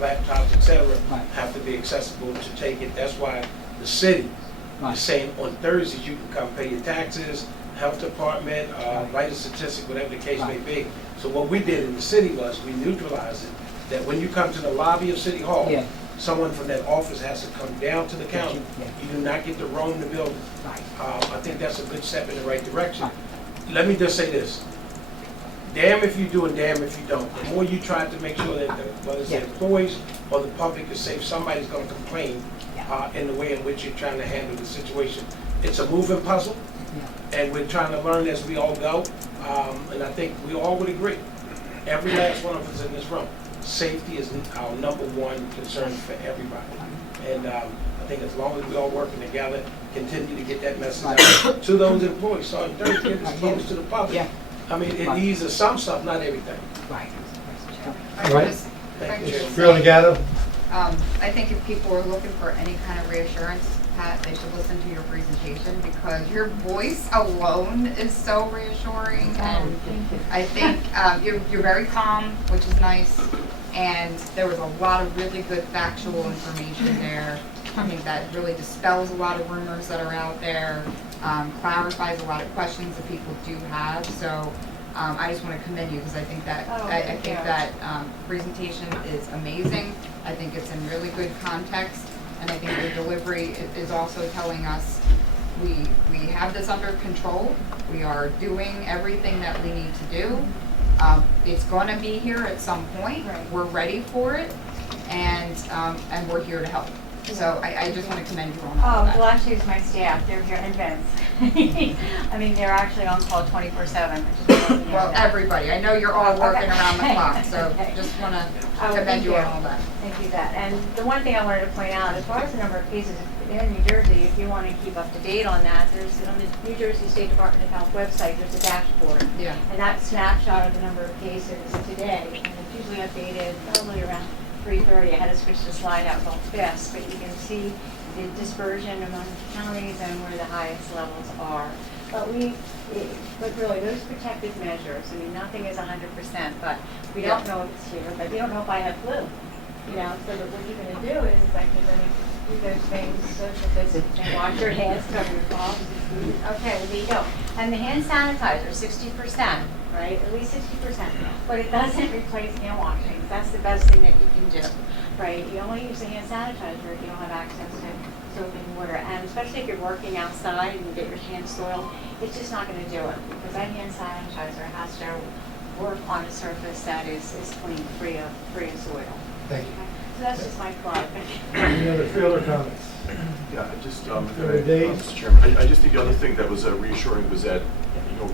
Right. laptops, etc. Right. Have to be accessible to take it. That's why the city Right. is saying on Thursdays you can come pay your taxes, health department, write a statistic, whatever the case may Right. be. So what we did in the city was we neutralized it, that when you come to the lobby of City Hall, Yeah. someone from that office has to come down to the counter. Yeah. You do not get to roam the building. Right. I think that's a good step in the right direction. Right. Let me just say this. Damn if you do and damn if you don't. The more you try to make sure that whether it's the Yeah. employees or the public is safe, somebody's going to complain Yeah. in the way in which you're trying to handle the situation. It's a moving puzzle, Yeah. and we're trying to learn as we all go. And I think we all would agree, every last one of us in this room, safety is our number one concern for everybody. And I think as long as we all working together, continue to get that message out to those employees, starting Thursday, it's close to the public. Yeah. I mean, it Right. eases some stuff, not everything. Right. Right. Thank you, Chairman. Freeholder Gatto? I think if people are looking for any kind of reassurance, Pat, they should listen to your presentation because your voice alone is so reassuring. And I think you're very calm, which is nice. And there was a lot of really good factual information there. I think that really dispels a lot of rumors that are out there, clarifies a lot of questions that people do have. So I just want to commend you because I think that that presentation is amazing. I think it's in really good context, and I think the delivery is also telling us we have this under control. We are doing everything that we need to do. It's going to be here at some point. Right. We're ready for it, and we're here to help. So I just want to commend you on all Oh, that. well, actually, it's my staff, they're here in Vince. I mean, they're actually on call 24/7. Well, everybody, I know you're all working Okay. around the clock, so Okay. just want to Oh, commend thank you you. on all that. Thank you, that. And the one thing I wanted to point out, as far as the number of cases in New Jersey, if you want to keep up to date on that, there's on the New Jersey State Department of Health website, there's a dashboard. Yeah. And that snapshot of the number of cases today, and it's usually updated probably around 3:30. I had to switch the slide out real fast, but you can see the dispersion among counties and where the highest levels are. But but really, those protective measures, I mean, nothing is 100%, but we don't know if it's here, but we don't know if I have flu. You know, so that what you're gonna do is like you're gonna do those things, social distancing, wash your hands, cover your coughs. Okay, well, there you go. And the hand sanitizer, 60%, right? At least 60%. But it doesn't replace hand washing. That's the best thing that you can do, right? You only use the hand sanitizer if you don't have access to soap and water. And especially if you're working outside and you get your hands soiled, it's just not gonna do it. Because that hand sanitizer has to work on a surface that is clean, free of soil. Thank you. So that's just my plug. Any other Freeholder comments? Yeah, I just, Dave? Mr. Chairman, I just think the other thing that was reassuring was that,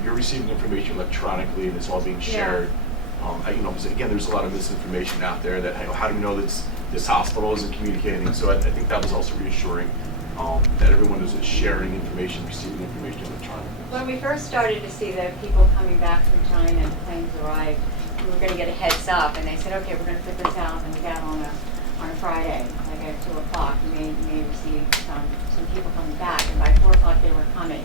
you're receiving information electronically and it's all being shared. Because again, there's a lot of misinformation out there that, how do we know that this hospital isn't communicating? So I think that was also reassuring, that everyone is sharing information, receiving information electronically. When we first started to see the people coming back from China and the planes arrived, we were going to get a heads up, and they said, okay, we're going to put this out, and we got on a Friday, like at 2 o'clock. You may receive some people coming back, and by 4 o'clock they were coming.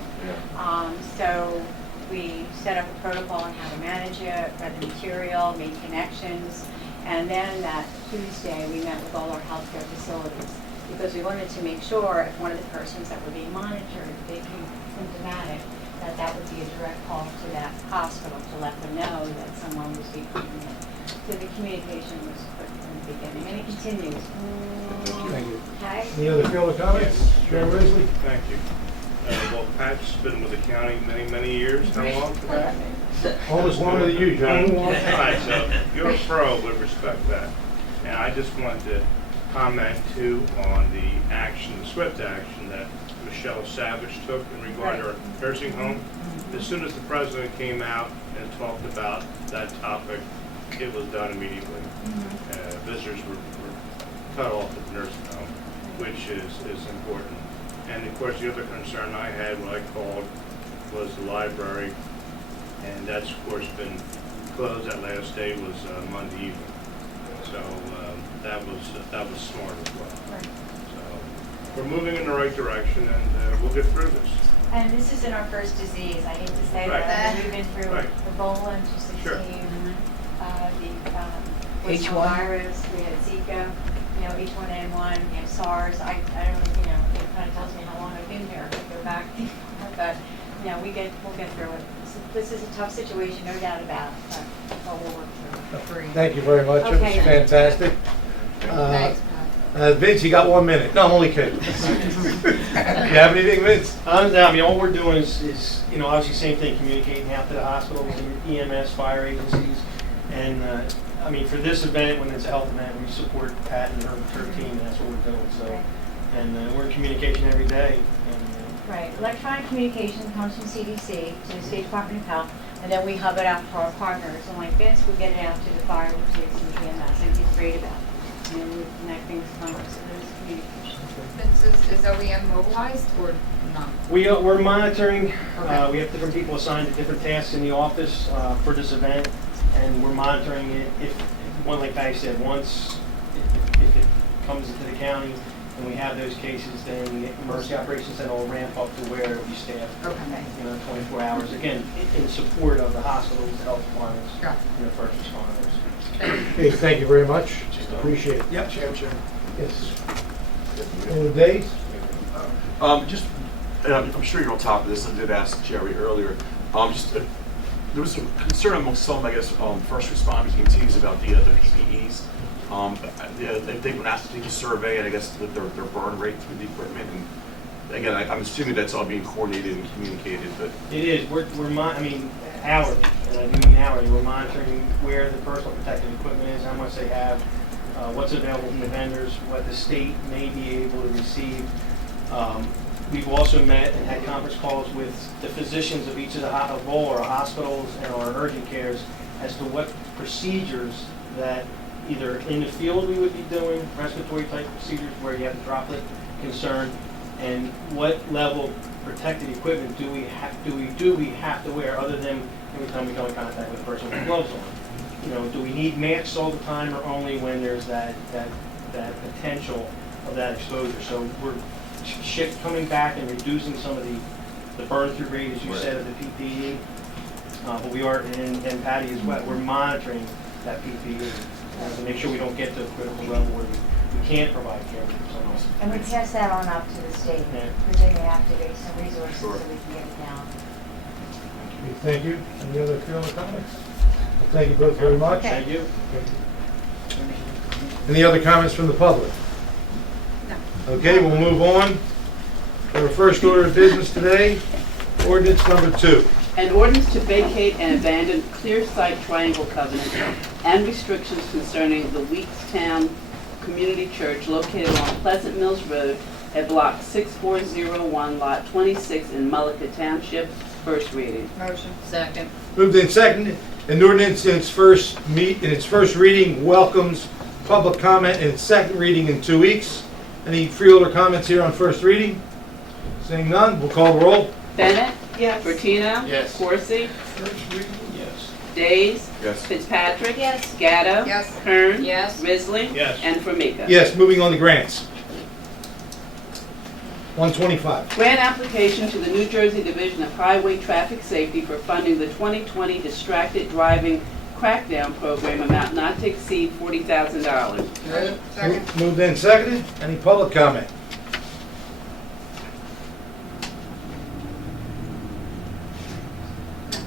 protocol on how to manage it, read the material, made connections. And then that Tuesday, we met with all our healthcare facilities because we wanted to make sure if one of the persons that were being monitored became symptomatic, that would be a direct call to that hospital to let them know that someone was becoming it. So the communication was quick from the beginning, and it continues. Thank you. Okay? Any other field comments? Chairman Risley? Thank you. Well, Pat's been with the county many years. How long for that? Almost longer than you, John. All right, so you're a pro, we respect that. And I just wanted to comment too on the action, the swift action that Michelle Savage took in regard to our nursing home. As soon as the president came out and talked about that topic, it was done immediately. Visitors were cut off at the nursing home, which is important. And of course, the other concern I had when I called was the library, and that's of course been closed. That last day was Monday evening, so that was smart as well. So we're moving in the right direction, and we'll get through this. And this isn't our first disease. I hate to say Right. that. We've been through Right. Ebola in 2016, Sure. the H1? virus, we had Zika, H1N1, SARS. I don't know, it kind of tells me how long I've been here. I could go back, but we'll get through it. This is a tough situation, no doubt about it, but we'll work through it. Thank you very much. It was Okay. fantastic. Thanks, Pat. Vince, you got 1 minute. No, I'm only kidding. You have anything, Vince? All we're doing is obviously same thing, communicating out to the hospitals and EMS, fire agencies. And, for this event, when it's a health event, we support Pat and her team, and that's what we're doing. So, Right. and we're in communication every day. Right, electronic communication comes from CDC to the State Department of Health, and then we hub it out for our partners. And like Vince, we get it out to the fire, police, and EMS, and he's great about it. And we connect things from so there's communication. Vince, is OEM mobilized or not? We're monitoring. Okay. We have different people assigned to different tasks in the office for this event, and we're monitoring it. If one, like Patty said, once if it comes into the county and we have those cases, then the emergency operations center will ramp up to where it'll be staffed. Okay. 24 hours. Again, in support of the hospitals, the health departments, Got and the first responders. Okay, thank you very much. Appreciate it. Yeah, Chairman. Yes. Any days? I'm sure you're on top of this. I did ask Jerry earlier. There was a concern amongst some, first responders and teams about the PPEs. They've been asked to take a survey, and I guess their burn rate through the equipment. And again, I'm assuming that's all being coordinated and communicated. But It is. We're hourly, and I do mean hourly. We're monitoring where the personal protective equipment is, how much they have, what's available from the vendors, what the state may be able to receive. We've also met and had conference calls with the physicians of each of all our hospitals and our urgent cares as to what procedures that either in the field we would be doing, respiratory type procedures where you have the droplet concern, and what level of protective equipment do we have to wear other than every time we come in contact with a person with gloves on. Do we need masks all the time or only when there's that potential of that exposure? So we're coming back and reducing some of the burn through rate, as you said, of the PPE. But we are, and Patty as well, we're monitoring that PPE to make sure we don't get to a critical level where we can't provide care for someone else. And we pass that on up to the state, Yeah. because they may activate some resources so we can get it down. Okay, thank you. Any other field comments? Well, thank you both very much. Okay. Thank you. Any other comments from the public? No. Okay, we'll move on. Our first order of business today, ordinance number 2. An ordinance to vacate and abandon clear site triangle covenant and restrictions concerning the Weekstown Community Church located on Pleasant Mills Road at block 6401, lot 26 in Mullica Township. First reading. Motion. Second. Moved in second, an ordinance in its first reading welcomes public comment in its second reading in 2 weeks. Any freeholder comments here on first reading? Seeing none, we'll call the roll. Bennett? Yes. Bertino? Yes. Corsi? First reading, yes. Days? yes. Fitzpatrick? Yes. Gatto? Yes. Kern? Yes. Risley? Yes. And Formica? Yes, moving on to grants. 125. Grant application to the New Jersey Division of Highway Traffic Safety for funding the 2020 Distracted Driving Crackdown Program, amount not to exceed $40,000. Second. Moved and seconded. Any public comment?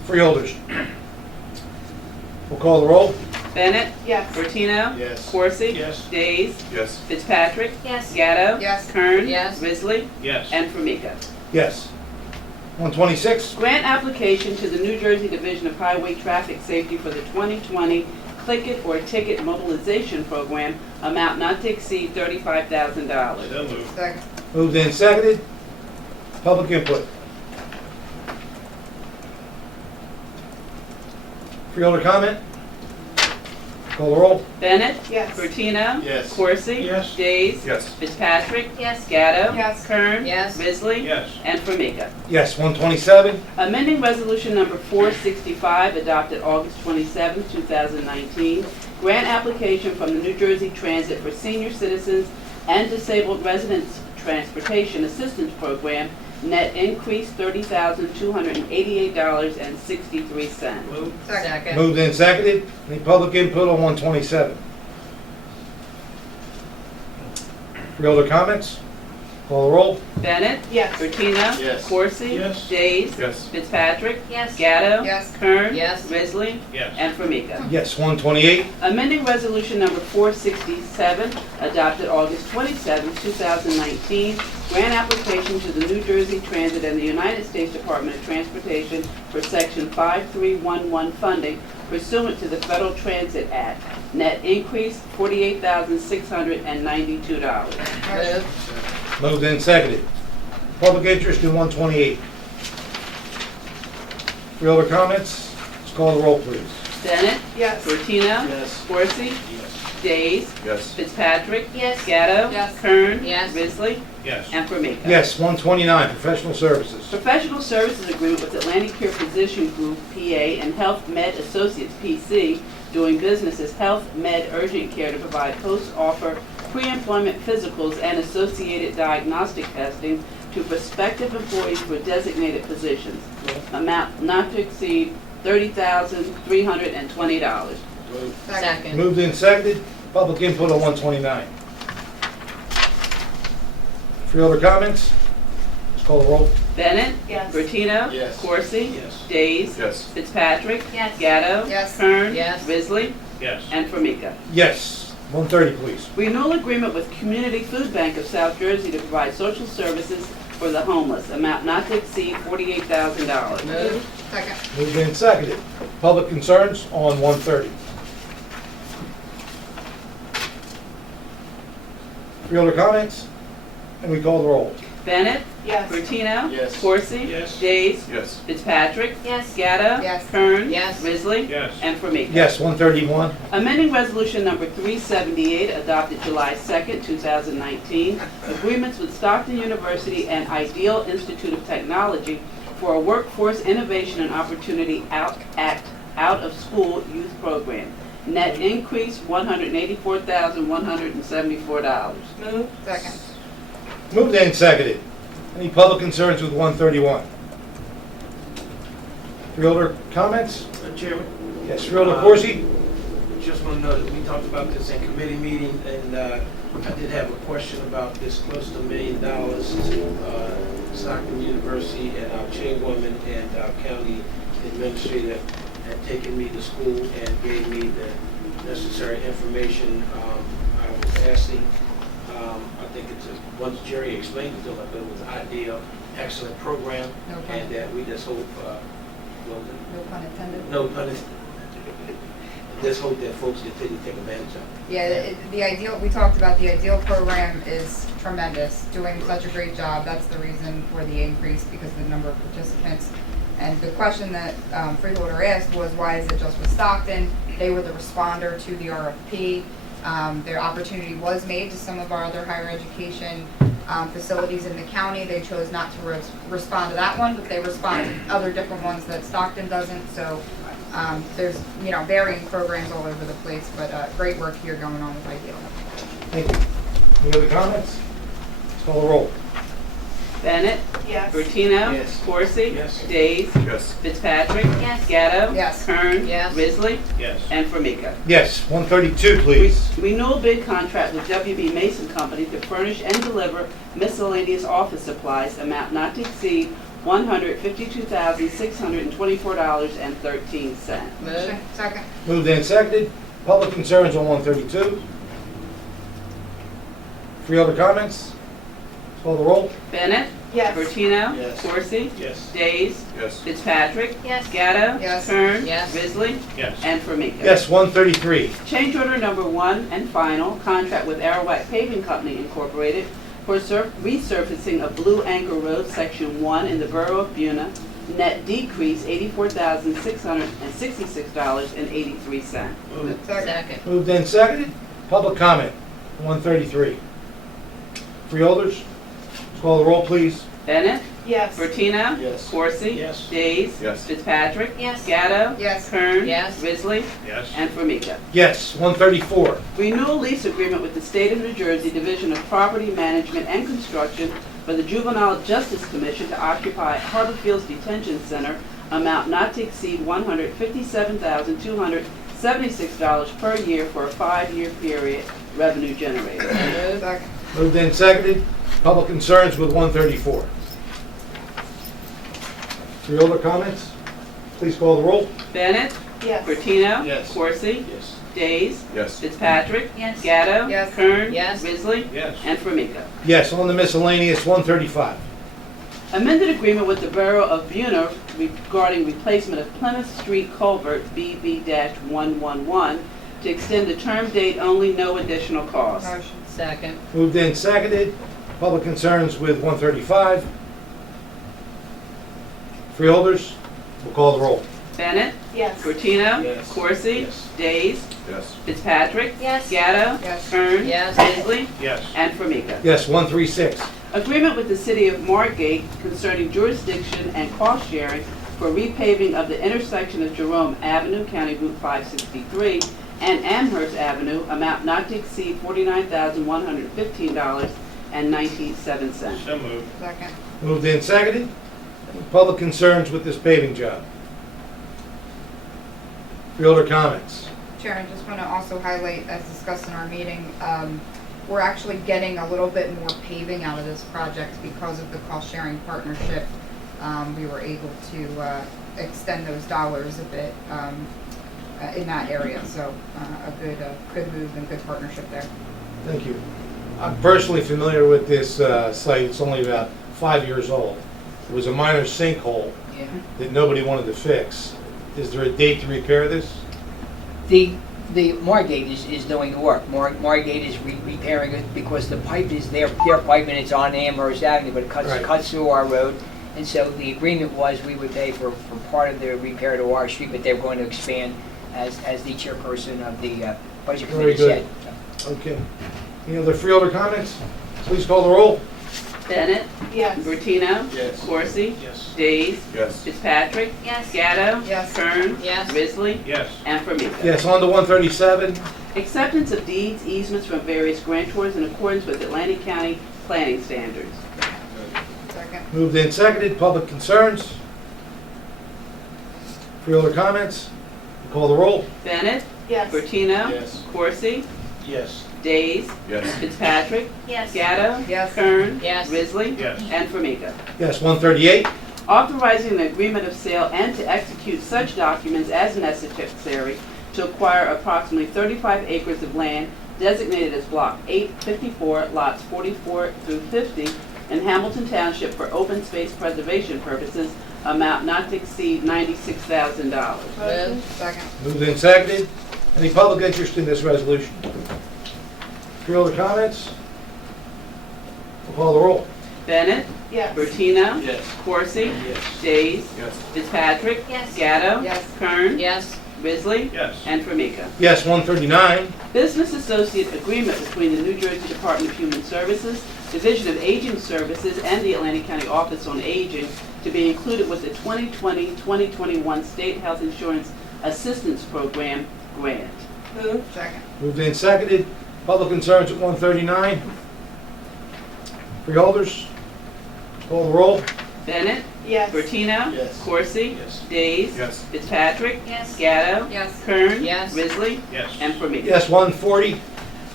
Freeholders. We'll call the roll. Bennett? Yes. Bertino? Yes. Corsi? Yes. Days? Yes. Fitzpatrick? Yes. Gatto? Yes. Kern? Yes. Risley? Yes. And Formica. Yes. 126. Grant application to the New Jersey Division of Highway Traffic Safety for the 2020 Click It or Ticket Mobilization Program, amount not to exceed $35,000. So moved. Second. Moved and seconded. Public input. Freeholder comment? Call the roll. Bennett? Yes. Bertino? Yes. Corsi? Yes. Days? Yes. Fitzpatrick? Yes. Gatto? Yes. Kern? Yes. Risley? Yes. And Formica. Yes. 127. Amending Resolution Number 465, adopted August 27, 2019. Grant application from the New Jersey Transit for Senior Citizens and Disabled Residents Transportation Assistance Program, net increase $30,288.63. Moved. Second. Moved and seconded. Any public input on 127? Freeholder comments? Call the roll. Bennett? Yes. Bertino? Yes. Corsi? Yes. Days? Yes. Fitzpatrick? Yes. Gatto? Yes. Kern? Yes. Risley? Yes. And Formica. Yes. 128. Amending Resolution Number 467, adopted August 27, 2019. Grant application to the New Jersey Transit and the United States Department of Transportation for Section 5311 funding pursuant to the Federal Transit Act. Net increase $48,692. Moved and seconded. Public interest in 128. Freeholder comments? Let's call the roll, please. Bennett? Yes. Bertino? Yes. Corsi? Yes. Days? Yes. Fitzpatrick? Yes. Gatto? Yes. Kern? Yes. Risley? Yes. And Formica. Yes. 129. Professional services. Professional services agreement with Atlantic Care Physician Group, PA, and Health Med Associates, PC, doing business as Health Med Urgent Care to provide post-offer pre-employment physicals and associated diagnostic testing to prospective employees for designated positions. Amount not to exceed $30,320. Second. Moved and seconded. Public input on 129. Freeholder comments? Let's call the roll. Bennett? Yes. Bertino? Yes. Corsi? Yes. Days? Yes. Fitzpatrick? Yes. Gatto? Yes. Kern? Yes. Risley? Yes. And Formica. Yes. 130, please. Renewal agreement with Community Food Bank of South Jersey to provide social services for the homeless. Amount not to exceed $48,000. Second. Moved and seconded. Public concerns on 130. Freeholder comments? And we call the roll. Bennett? Yes. Bertino? Yes. Corsi? Yes. Days? Yes. Fitzpatrick? Yes. Gatto? Yes. Kern? Yes. Risley? Yes. And Formica. Yes. 131. Amending Resolution Number 378, adopted July 2nd, 2019, agreements with Stockton University and Ideal Institute of Technology for a Workforce Innovation and Opportunity out-of-school youth program. Net increase $184,174. Move. Second. Moved and seconded. Any public concerns with 131? Freeholder comments? Chairman, Yes. Freeholder Corsi? just want to know that we talked about this in committee meeting, and I did have a question about this close to $1 million to Stockton University, and our chairwoman and our county administrator had taken me to school and gave me the necessary information. I was asking, I think it's, once Jerry explained it to them, I thought it was an ideal, excellent program, No pun. and that we just hope, what was it? No pun intended. No pun intended. Just hope that folks continue to take advantage of it. Yeah, the ideal, we talked about the ideal program is tremendous, doing such a great job. That's the reason for the increase, because of the number of participants. And the question that Freeholder asked was, why is it just with Stockton? They were the responder to the RFP. Their opportunity was made to some of our other higher education facilities in the county. They chose not to respond to that one, but they respond to other different ones that Stockton doesn't. So there's, varying programs all over the place, but great work here going on with Ideal. Thank you. Any other comments? Let's call the roll. Bennett. Yes. Bertino. Yes. Corsi. Yes. Days. Yes. Fitzpatrick. Yes. Gatto. Yes. Kern. Yes. Risley. Yes. And Formica. Yes, 132, please. Renewal bid contract with WB Mason Company to furnish and deliver miscellaneous office supplies, amount not to exceed $152,624.13. Second. Moved and seconded. Public concerns on 132. Freeholder comments? Call the roll. Bennett. Yes. Bertino. Yes. Corsi. Yes. Days. Yes. Fitzpatrick. Yes. Gatto. Yes. Kern. Yes. Risley. Yes. And Formica. Yes, 133. Change order number 1 and final, contract with Arrowhead Paving Company Incorporated for resurfacing of Blue Anchor Road, Section 1 in the Borough of Buena. Net decrease $84,666.83. Second. Moved and seconded. Public comment, 133. Freeholders, call the roll, please. Bennett. Yes. Bertino. Yes. Corsi. Yes. Days. Yes. Fitzpatrick. Yes. Gatto. Yes. Kern. Yes. Risley. Yes. And Formica. Yes, 134. Renewal lease agreement with the State of New Jersey Division of Property Management and Construction for the Juvenile Justice Commission to occupy Harbor Fields Detention Center, amount not to exceed $157,276 per year for a 5-year period, revenue generator. Second. Moved and seconded. Public concerns with 134. Freeholder comments? Please call the roll. Bennett. Yes. Bertino. Yes. Corsi. Yes. Days. Yes. Fitzpatrick. Yes. Gatto. Yes. Kern. Yes. Risley. Yes. And Formica. Yes, on the miscellaneous, 135. Amended agreement with the Borough of Buena regarding replacement of Plymouth Street Culvert BB-111 to extend the term date only, no additional cost. Motion. Second. Moved and seconded. Public concerns with 135. Freeholders, we'll call the roll. Bennett. Yes. Bertino. Yes. Corsi. Yes. Days. Yes. Fitzpatrick. Yes. Gatto. Yes. Kern. Yes. Risley. Yes. And Formica. Yes, 136. Agreement with the City of Margate concerning jurisdiction and cost sharing for repaving of the intersection of Jerome Avenue, County Route 563, and Amherst Avenue, amount not to exceed $49,115.97. So moved. Second. Moved and seconded. Public concerns with this paving job. Freeholder comments. Chair, I just want to also highlight, as discussed in our meeting, we're actually getting a little bit more paving out of this project because of the cost-sharing partnership. We were able to extend those dollars a bit in that area, so a good move and good partnership there. Thank you. I'm personally familiar with this site. It's only about 5 years old. It was a minor sinkhole Yeah. that nobody wanted to fix. Is there a date to repair this? The Margate is doing the work. Margate is repairing it because the pipe is their pipe and it's on Amherst Avenue, but it Right. cuts through our road. And so the agreement was we would pay for part of the repair to our street, but they're going to expand as the chairperson of the budget Very committee good. said. Okay. Any other freeholder comments? Please call the roll. Bennett. Yes. Bertino. Yes. Corsi. Yes. Days. Yes. Fitzpatrick. Yes. Gatto. Yes. Kern. Yes. Risley. Yes. And Formica. Yes, on to 137. Acceptance of deeds, easements from various grantors in accordance with Atlantic County planning standards. Second. Moved and seconded. Public concerns? Freeholder comments? Call the roll. Bennett. Yes. Bertino. Yes. Corsi. Yes. Days. Yes. Fitzpatrick. Yes. Gatto. Yes. Kern. Yes. Risley. Yes. And Formica. Yes, 138. Authorizing an agreement of sale and to execute such documents as necessary to acquire approximately 35 acres of land designated as Block 854, lots 44 through 50 in Hamilton Township for open space preservation purposes, amount not to exceed $96,000. Move. Second. Moved and seconded. Any public interest in this resolution? Freeholder comments? We'll call the roll. Bennett. Yes. Bertino. Yes. Corsi. Yes. Days. Yes. Fitzpatrick. Yes. Gatto. Yes. Kern. Yes. Risley. Yes. And Formica. Yes, 139. Business associate agreement between the New Jersey Department of Human Services, Division of Aging Services, and the Atlantic County Office on Aging to be included with the 2020-2021 State Health Insurance Assistance Program grant. Move. Second. Moved and seconded. Public concerns at 139. Freeholders? Call the roll. Bennett? Yes. Bertino? Yes. Corsi? Yes. Days? Yes. Fitzpatrick? Yes. Gatto? Yes. Kern? Yes. Risley? Yes. And Formica. Yes, 140.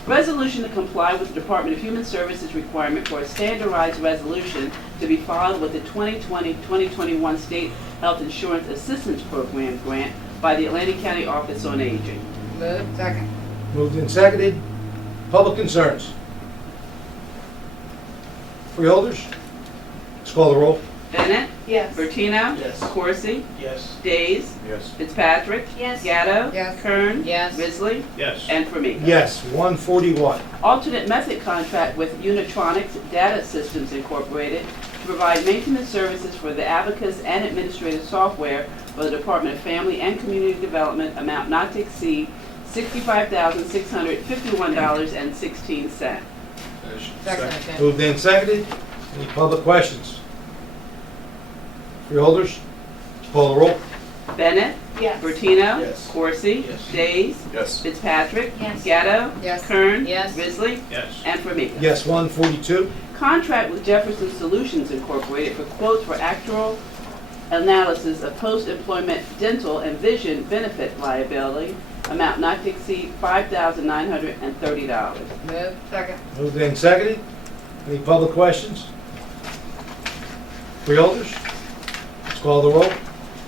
Resolution to comply with the Department of Human Services requirement for a standardized resolution to be filed with the 2020-2021 State Health Insurance Assistance Program grant by the Atlantic County Office on Aging. Move. Second. Moved and seconded. Public concerns. Freeholders? Let's call the roll. Bennett? Yes. Bertino? Yes. Corsi? Yes. Days? Yes. Fitzpatrick? Yes. Gatto? Yes. Kern? Yes. Risley? Yes. And Formica. Yes, 141. Alternate method contract with Unitronics Data Systems Incorporated to provide maintenance services for the abacus and administrative software for the Department of Family and Community Development, amount not to exceed $65,651.16. Second. Moved and seconded. Any public questions? Freeholders? Let's call the roll. Bennett? Yes. Bertino? Yes. Corsi? Yes. Days? Yes. Fitzpatrick? Yes. Gatto? Yes. Kern? Yes. Risley? Yes. And Formica. Yes, 142. Contract with Jefferson Solutions Incorporated for quotes for actual analysis of post-employment dental and vision benefit liability, amount not to exceed $5,930. Move. Second. Moved and seconded. Any public questions? Freeholders? Let's call the roll.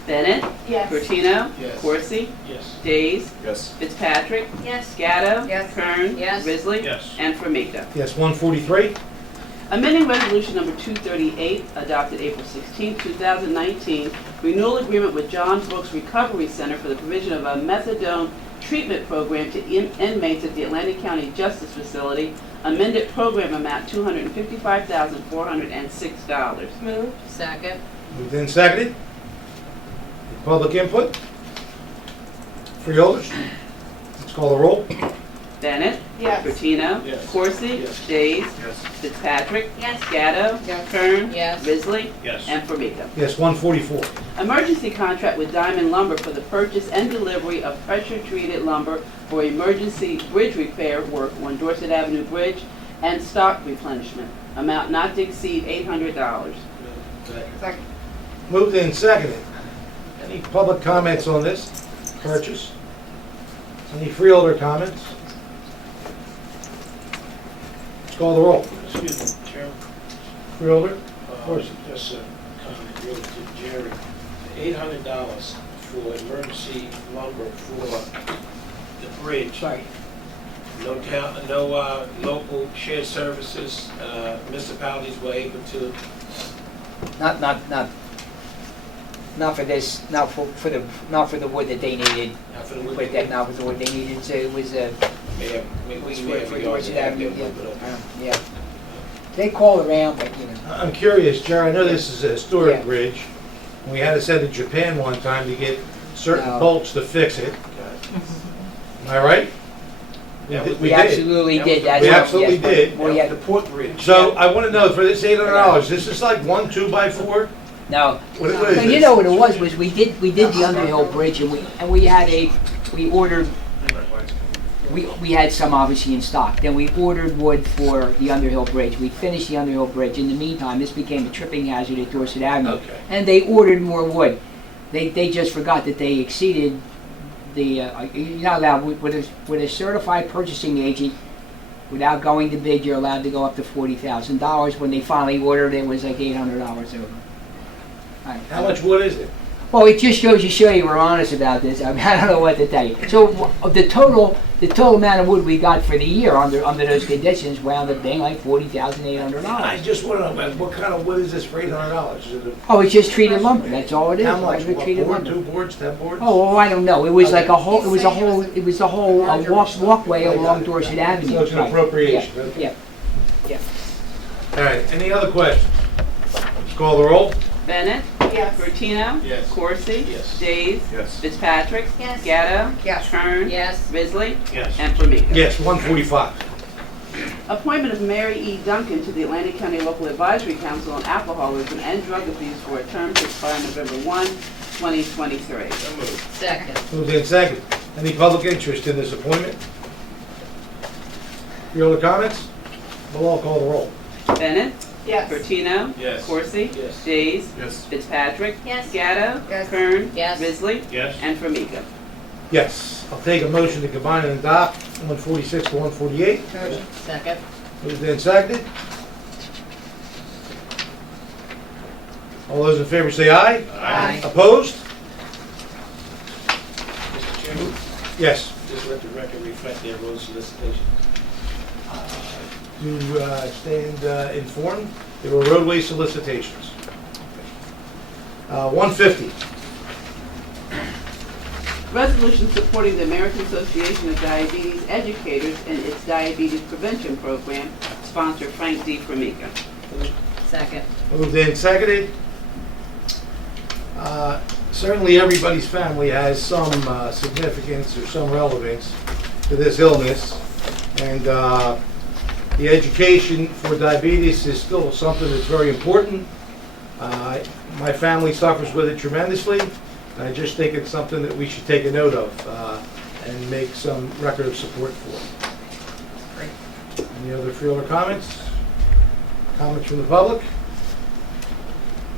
Bennett? Yes. Bertino? Yes. Corsi? Yes. Days? Yes. Fitzpatrick? Yes. Gatto? Yes. Kern? Yes. Risley? Yes. And Formica. Yes, 143. Amending Resolution Number 238, adopted April 16, 2019, renewal agreement with John Brooks Recovery Center for the provision of a methadone treatment program to inmates at the Atlantic County Justice Facility, amended program amount $255,406. Move. Second. Moved and seconded. Public input? Freeholders? Let's call the roll. Bennett? Yes. Bertino? Yes. Corsi? Yes. Days? Yes. Fitzpatrick? Yes. Gatto? Yes. Kern? Yes. Risley? Yes. And Formica. Yes, 144. Emergency contract with Diamond Lumber for the purchase and delivery of pressure-treated lumber for emergency bridge repair work on Dorset Avenue Bridge and stock replenishment, amount not to exceed $800. Second. Moved and seconded. Any public comments on this purchase? Any freeholder comments? Let's call the roll. Excuse me, Chairman. Freeholder? course. Just a comment really to Jerry. $800 for emergency lumber for the bridge. Right. No town, no local shared services, municipalities were able to. Not for this, not for the wood that they needed. Not for the wood. But that, not for the wood they needed, so it was, We may have Dorset Avenue, yeah. yeah. They call around, but you know. I'm curious, Jerry, I know this is a historic Yeah. bridge. We had to send to Japan one time to get certain No. bolts to fix it. Am I right? Yeah, We We did. absolutely That did. was- That's We what- absolutely yes, did. Well, yeah, The port bridge. So I want to know, for this $800, this is like 1 2x4? no. What is No, this? you know what it was we did the Underhill Bridge and we ordered, we had some obviously in stock. Then we ordered wood for the Underhill Bridge. We finished the Underhill Bridge. In the meantime, this became a tripping hazard at Dorset Avenue. Okay. And they ordered more wood. They just forgot that they exceeded the, you're not allowed, with a certified purchasing agent, without going to bid, you're allowed to go up to $40,000. When they finally ordered, it was like $800 over. How much wood is it? Well, it just shows you we're honest about this. I mean, I don't know what to tell you. So the total amount of wood we got for the year under those conditions wound up being like I $40,800. just want to know, what kind of wood is this for $800? Is it Oh, it's just treated lumber. That's all it is. how much? Regular What, treated board, lumber. 2 boards, 10 boards? Oh, well, I don't know. It was Okay. like a whole. It was a whole walkway along Dorset Avenue. So it's an Right. appropriation. Yeah. okay. Yeah. All right, any other questions? Let's call the roll. Bennett? Yes. Bertino? Yes. Corsi? Yes. Days? Yes. Fitzpatrick? Yes. Gatto? Yes. Kern? Yes. Risley? Yes. And Formica. Yes, 145. Appointment of Mary E. Duncan to the Atlantic County Local Advisory Council on Alcoholism and Drug Abuse for a term to expire November 1, 2023. So moved. Second. Moved in second. Any public interest in this appointment? Any other comments? We'll all call the roll. Bennett? Yes. Bertino. Yes. Coursey. Yes. Days. Yes. Fitzpatrick. Yes. Gatto. Yes. Kern. Yes. Risley. Yes. And Formica. Yes. I'll take a motion to combine and adopt 146 to 148. Motion. Second. Moved and seconded. All those in favor say aye. Aye. Opposed? Mr. Chairman, Yes. just let the record reflect their road solicitation. To stand informed, there were roadway solicitations. 150. Resolution supporting the American Association of Diabetes Educators and its diabetes prevention program, sponsor Frank D. Formica. Second. Moved and seconded. Certainly everybody's family has some significance or some relevance to this illness. And the education for diabetes is still something that's very important. My family suffers with it tremendously. And I just think it's something that we should take a note of and make some record of support for. Great. Any other Freeholder comments? Comments from the public?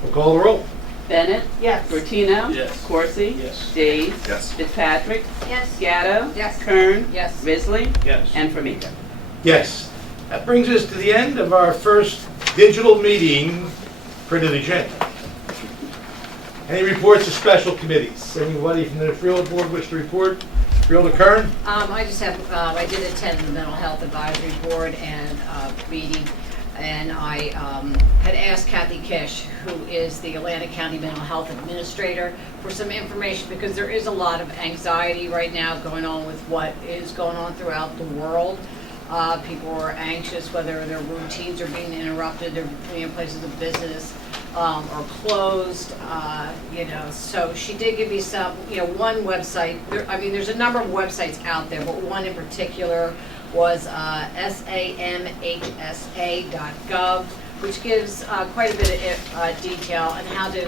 We'll call the roll. Bennett. Yes. Bertino. Yes. Coursey. Yes. Days. Yes. Fitzpatrick. Yes. Gatto. Yes. Kern. Yes. Risley. Yes. And Formica. Yes. That brings us to the end of our first digital meeting printed agenda. Any reports of special committees? Anybody from the Freeholder Board wish to report? Freeholder Kern? I just have, I did attend the Mental Health Advisory Board and meeting, and I had asked Kathy Kish, who is the Atlantic County Mental Health Administrator, for some information, because there is a lot of anxiety right now going on with what is going on throughout the world. People are anxious whether their routines are being interrupted, their places of business are closed, so she did give me some, one website, there's a number of websites out there, but one in particular was samhsa.gov, which gives quite a bit of detail on how to,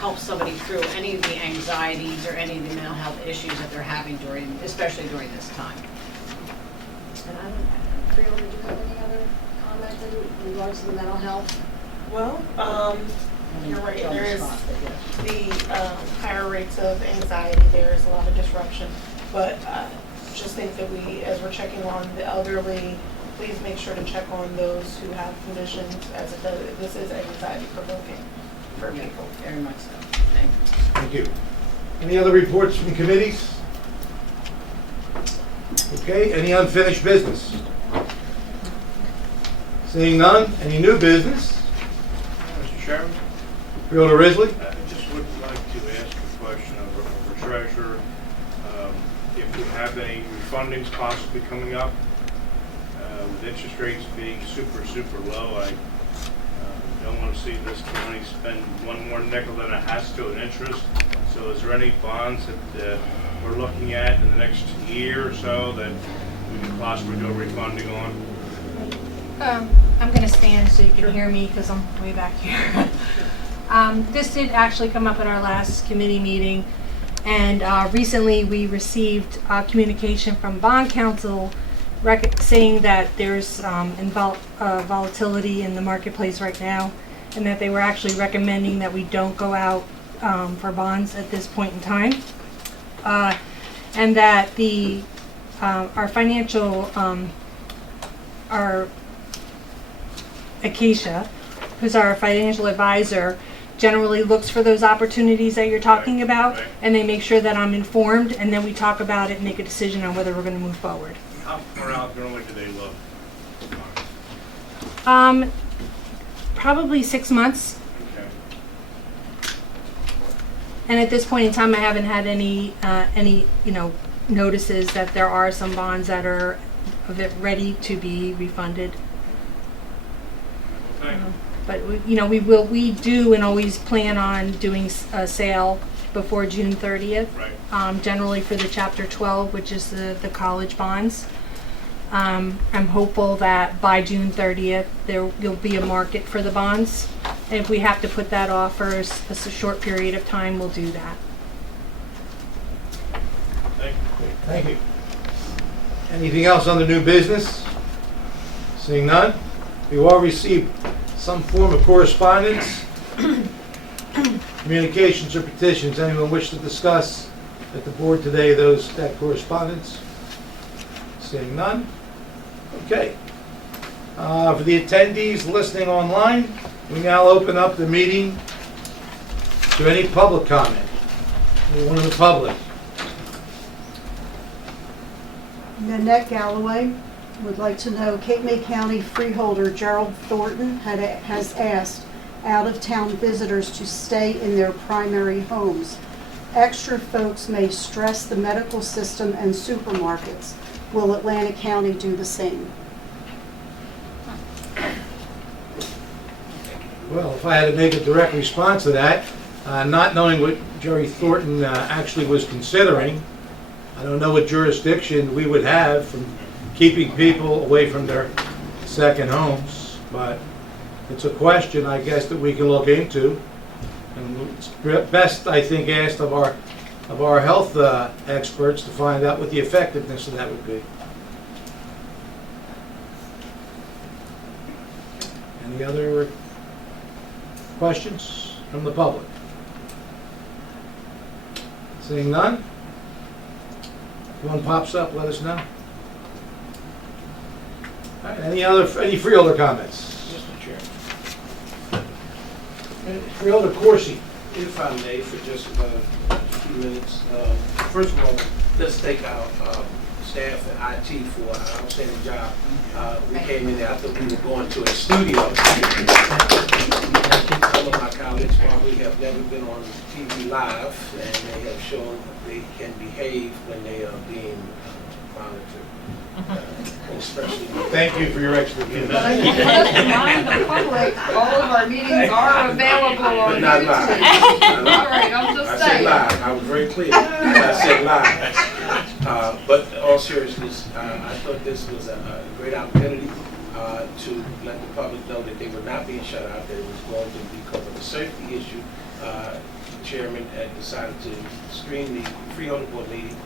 help somebody through any of the anxieties or any of the mental health issues that they're having especially during this time. And I don't, Freeholder, do you have any other comments in regards to the mental health? Well, you're right, there is the higher rates of anxiety, there is a lot of disruption, but just think that we, as we're checking on the elderly, please make sure to check on those who have conditions, as it does, this is anxiety provoking for people. Very much so. Thank you. Thank you. Any other reports from committees? Okay, any unfinished business? Seeing none, any new business? Mr. Chairman, Freeholder Risley? I just would like to ask a question of our treasurer. If we have any refundings possibly coming up, with interest rates being super low, I don't want to see this county spend one more nickel than it has to in interest. So is there any bonds that we're looking at in the next year or so that we can possibly do a refunding on? I'm going to stand so you can hear me because I'm way back here. This did actually come up at our last committee meeting, and recently we received communication from bond counsel saying that there's volatility in the marketplace right now, and that they were actually recommending that we don't go out for bonds at this point in time, and that our financial our Acacia, who's our financial advisor, generally looks for those opportunities that you're talking about, and they make sure that I'm informed, and then we talk about it and make a decision on whether we're going to move forward. How far out normally do they look? Probably 6 months, Okay. and at this point in time, I haven't had any notices that there are some bonds that are ready to be refunded. Thank you. But we do and always plan on doing a sale before June 30th. Right. Generally for the Chapter 12, which is the college bonds. I'm hopeful that by June 30th there'll be a market for the bonds. And if we have to put that off for a short period of time, we'll do that. Thank you. Thank you. Anything else on the new business? Seeing none, we all received some form of correspondence, communications or petitions. Anyone wish to discuss at the board today that correspondence? Seeing none? Okay. For the attendees listening online, we now open up the meeting to any public comment. Anyone in the public? Nanette Galloway would like to know, Cape May County Freeholder Gerald Thornton has asked out-of-town visitors to stay in their primary homes. Extra folks may stress the medical system and supermarkets. Will Atlantic County do the same? Well, if I had to make a direct response to that, not knowing what Jerry Thornton actually was considering, I don't know what jurisdiction we would have from keeping people away from their second homes, but it's a question, I guess, that we can look into. And it's best, I think, asked of our health experts to find out what the effectiveness of that would be. Any other questions from the public? Seeing none? If one pops up, let us know. All right, any freeholder comments? Mr. Chairman. Freeholder Corsi. If I may, for just about a few minutes. First of all, let's thank our staff at IT for an outstanding job. We came in there, I thought we were going to a studio. Some of my colleagues probably have never been on TV live, and they have shown they can behave when they are being monitored. Especially. Thank you for your expertise. But I think let's remind the public, all of our meetings are available on But not YouTube. live. All right, I'm just I saying. said live. I was very clear. I said live. But in all seriousness, I thought this was a great opportunity to let the public know that they were not being shut out, that it was going to be because of a safety issue. The chairman had decided to stream the Freeholder Board meeting,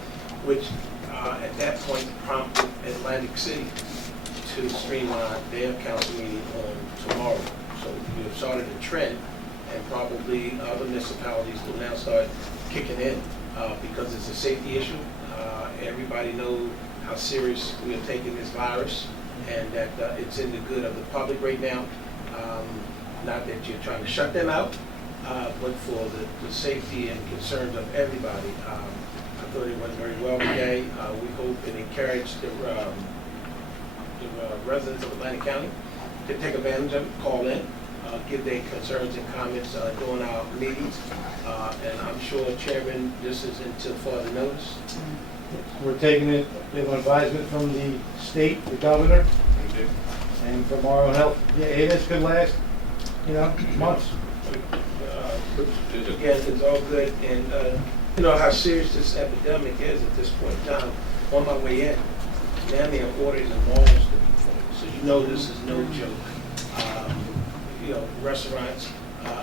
which at that point prompted Atlantic City to streamline their council meeting on tomorrow. So we have started a trend, and probably other municipalities will now start kicking in because it's a safety issue. Everybody knows how serious we are taking this virus, and that it's in the good of the public right now. Not that you're trying to shut them out, but for the safety and concerns of everybody. I thought it went very well today. We hope and encourage the residents of Atlantic County to take advantage of it, call in, give their concerns and comments during our meetings. And I'm sure, Chairman, this is until further notice. We're taking it, we have an advisement from the state, the governor, and from our own health. Yeah, this could last, months. Again, it's all good, and you know how serious this epidemic is at this point in time. On my way in, now they have orders and malls to be closed, so this is no joke. Restaurants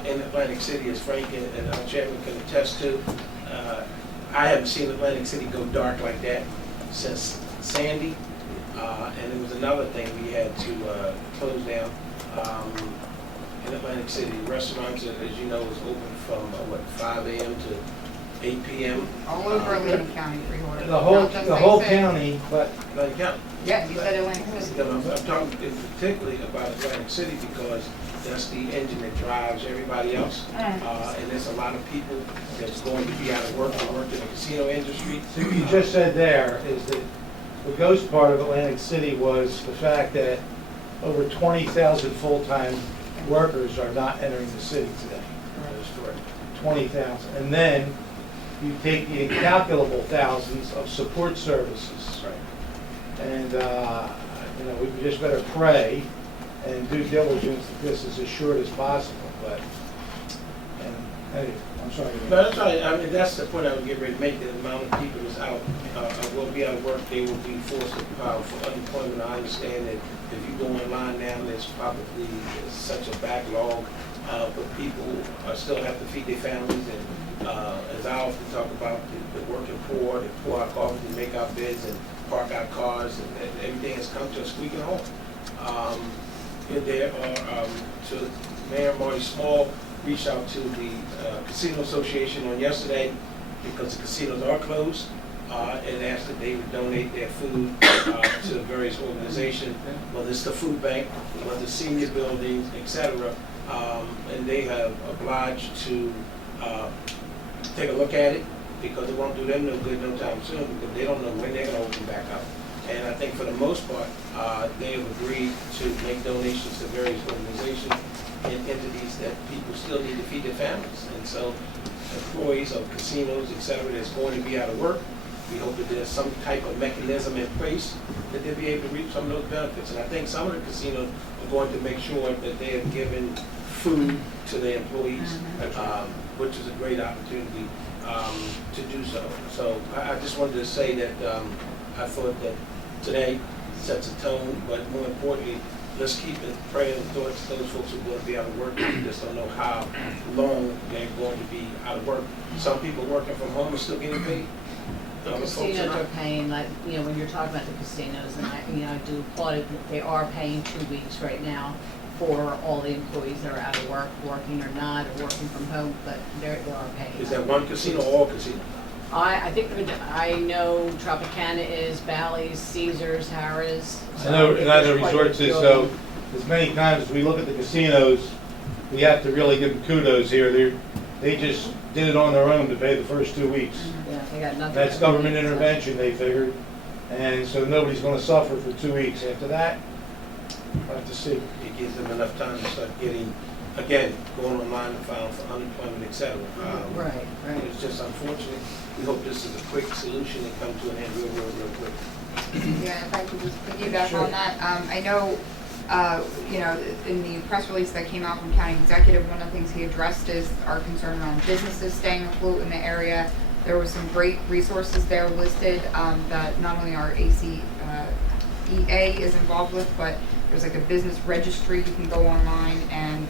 in Atlantic City, as Frank and our chairman can attest to, I haven't seen Atlantic City go dark like that since Sandy, and it was another thing we had to close down. In Atlantic City, restaurants, as you know, is open from 5 a.m. to 8 p.m. All over Atlantic County, Freeholder. The whole county, but Atlantic County. Yeah, you said Atlantic City. I'm talking particularly about Atlantic City because that's the engine that drives everybody else. And there's a lot of people that's going to be out of work and work in the casino industry. so what you just said there is that the ghost part of Atlantic City was the fact that over 20,000 full-time workers are not entering the city today. 20,000. And then you take the incalculable thousands of support services. Right. And, we just better pray and due diligence that this is as short as possible. Anyway, I'm sorry. No, that's right. I mean, that's the point I would get ready to make. The amount of people that's out will be out of work. They will be forced to file for unemployment. I understand that if you go online now, there's probably such a backlog, but people still have to feed their families. And as I often talk about, the working poor, they pour our coffee, they make our beds, and park our cars, and everything has come to a squeaking halt. there are, to Mayor Marty Small, reached out to the Casino Association on yesterday because the casinos are closed, and asked that they would donate their food to various organizations, whether it's the food bank, whether it's senior buildings, etc. And they have obliged to take a look at it because it won't do them no good no time soon because they don't know when they're going to open back up. And I think for the most part, they have agreed to make donations to various organizations and entities that people still need to feed their families. And so employees of casinos, et cetera, that's going to be out of work, we hope that there's some type of mechanism in place that they'll be able to reap some of those benefits. And I think some of the casinos are going to make sure that they have given food to their employees, which is a great opportunity to do so. So I just wanted to say that I thought that today sets a tone, but more importantly, let's keep in prayer and thoughts those folks who are going to be out of work. We just don't know how long they're going to be out of work. Some people working from home are still getting paid. The casinos are paying, like, you know, when you're talking about the casinos, and I do applaud it, that they are paying 2 weeks right now for all the employees that are out of work, working or not, or working from home, but they are paying. Is that one casino or all casinos? I think I know Tropicana is, Bally's, Caesars, Harrah's. I know resorts is, so as many times as we look at the casinos, we have to really give them kudos here. They just did it on their own to pay the first 2 weeks. Yeah, they got nothing. That's government intervention, they figured. And so nobody's going to suffer for 2 weeks. After that, we'll have to see. It gives them enough time to start getting, again, going online and filing for unemployment, et cetera. Right. It's just unfortunate. We hope this is a quick solution and come to an end real quick. Yeah, if I could just piggyback on that, I know, you know, in the press release that came out from County Executive, one of the things he addressed is our concern around businesses staying afloat in the area. There were some great resources there listed that not only our ACEA is involved with, but there's like a business registry you can go online and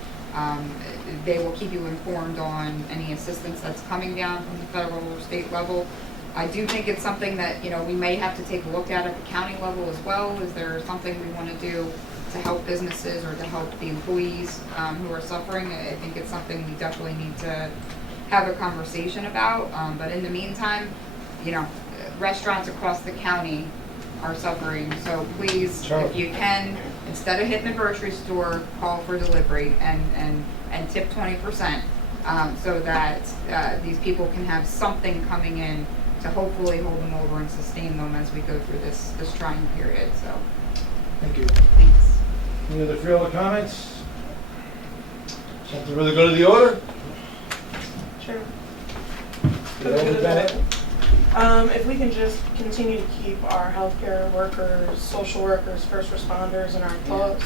they will keep you informed on any assistance that's coming down from the federal or state level. I do think it's something that, you know, we may have to take a look at the county level as well. Is there something we want to do to help businesses or to help the employees who are suffering? I think it's something we definitely need to have a conversation about. But in the meantime, you know, restaurants across the county are suffering. So please, if you can, instead of hitting the grocery store, call for delivery and tip 20% so that these people can have something coming in to hopefully hold them over and sustain them as we go through this trying period. So, thank you. Thanks. Any other freeholder comments? Something really go to the order? Sure. Freeholder Bennett? If we can just continue to keep our healthcare workers, social workers, first responders in our thoughts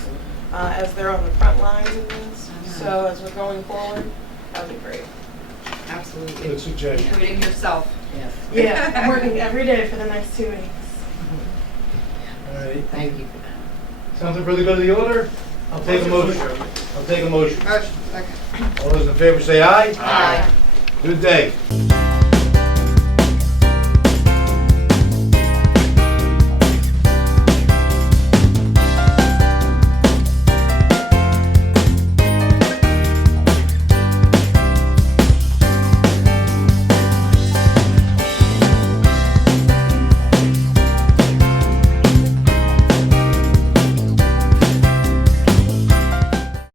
as they're on the front lines of this. So as we're going forward, that would be great. Absolutely. Good suggestion. Including yourself. Yes. Yeah, I'm working every day for the next 2 weeks. All right. Thank you. Something really go to the order? I'll take a motion. Motion, second. All those in favor say aye. Aye. Good day.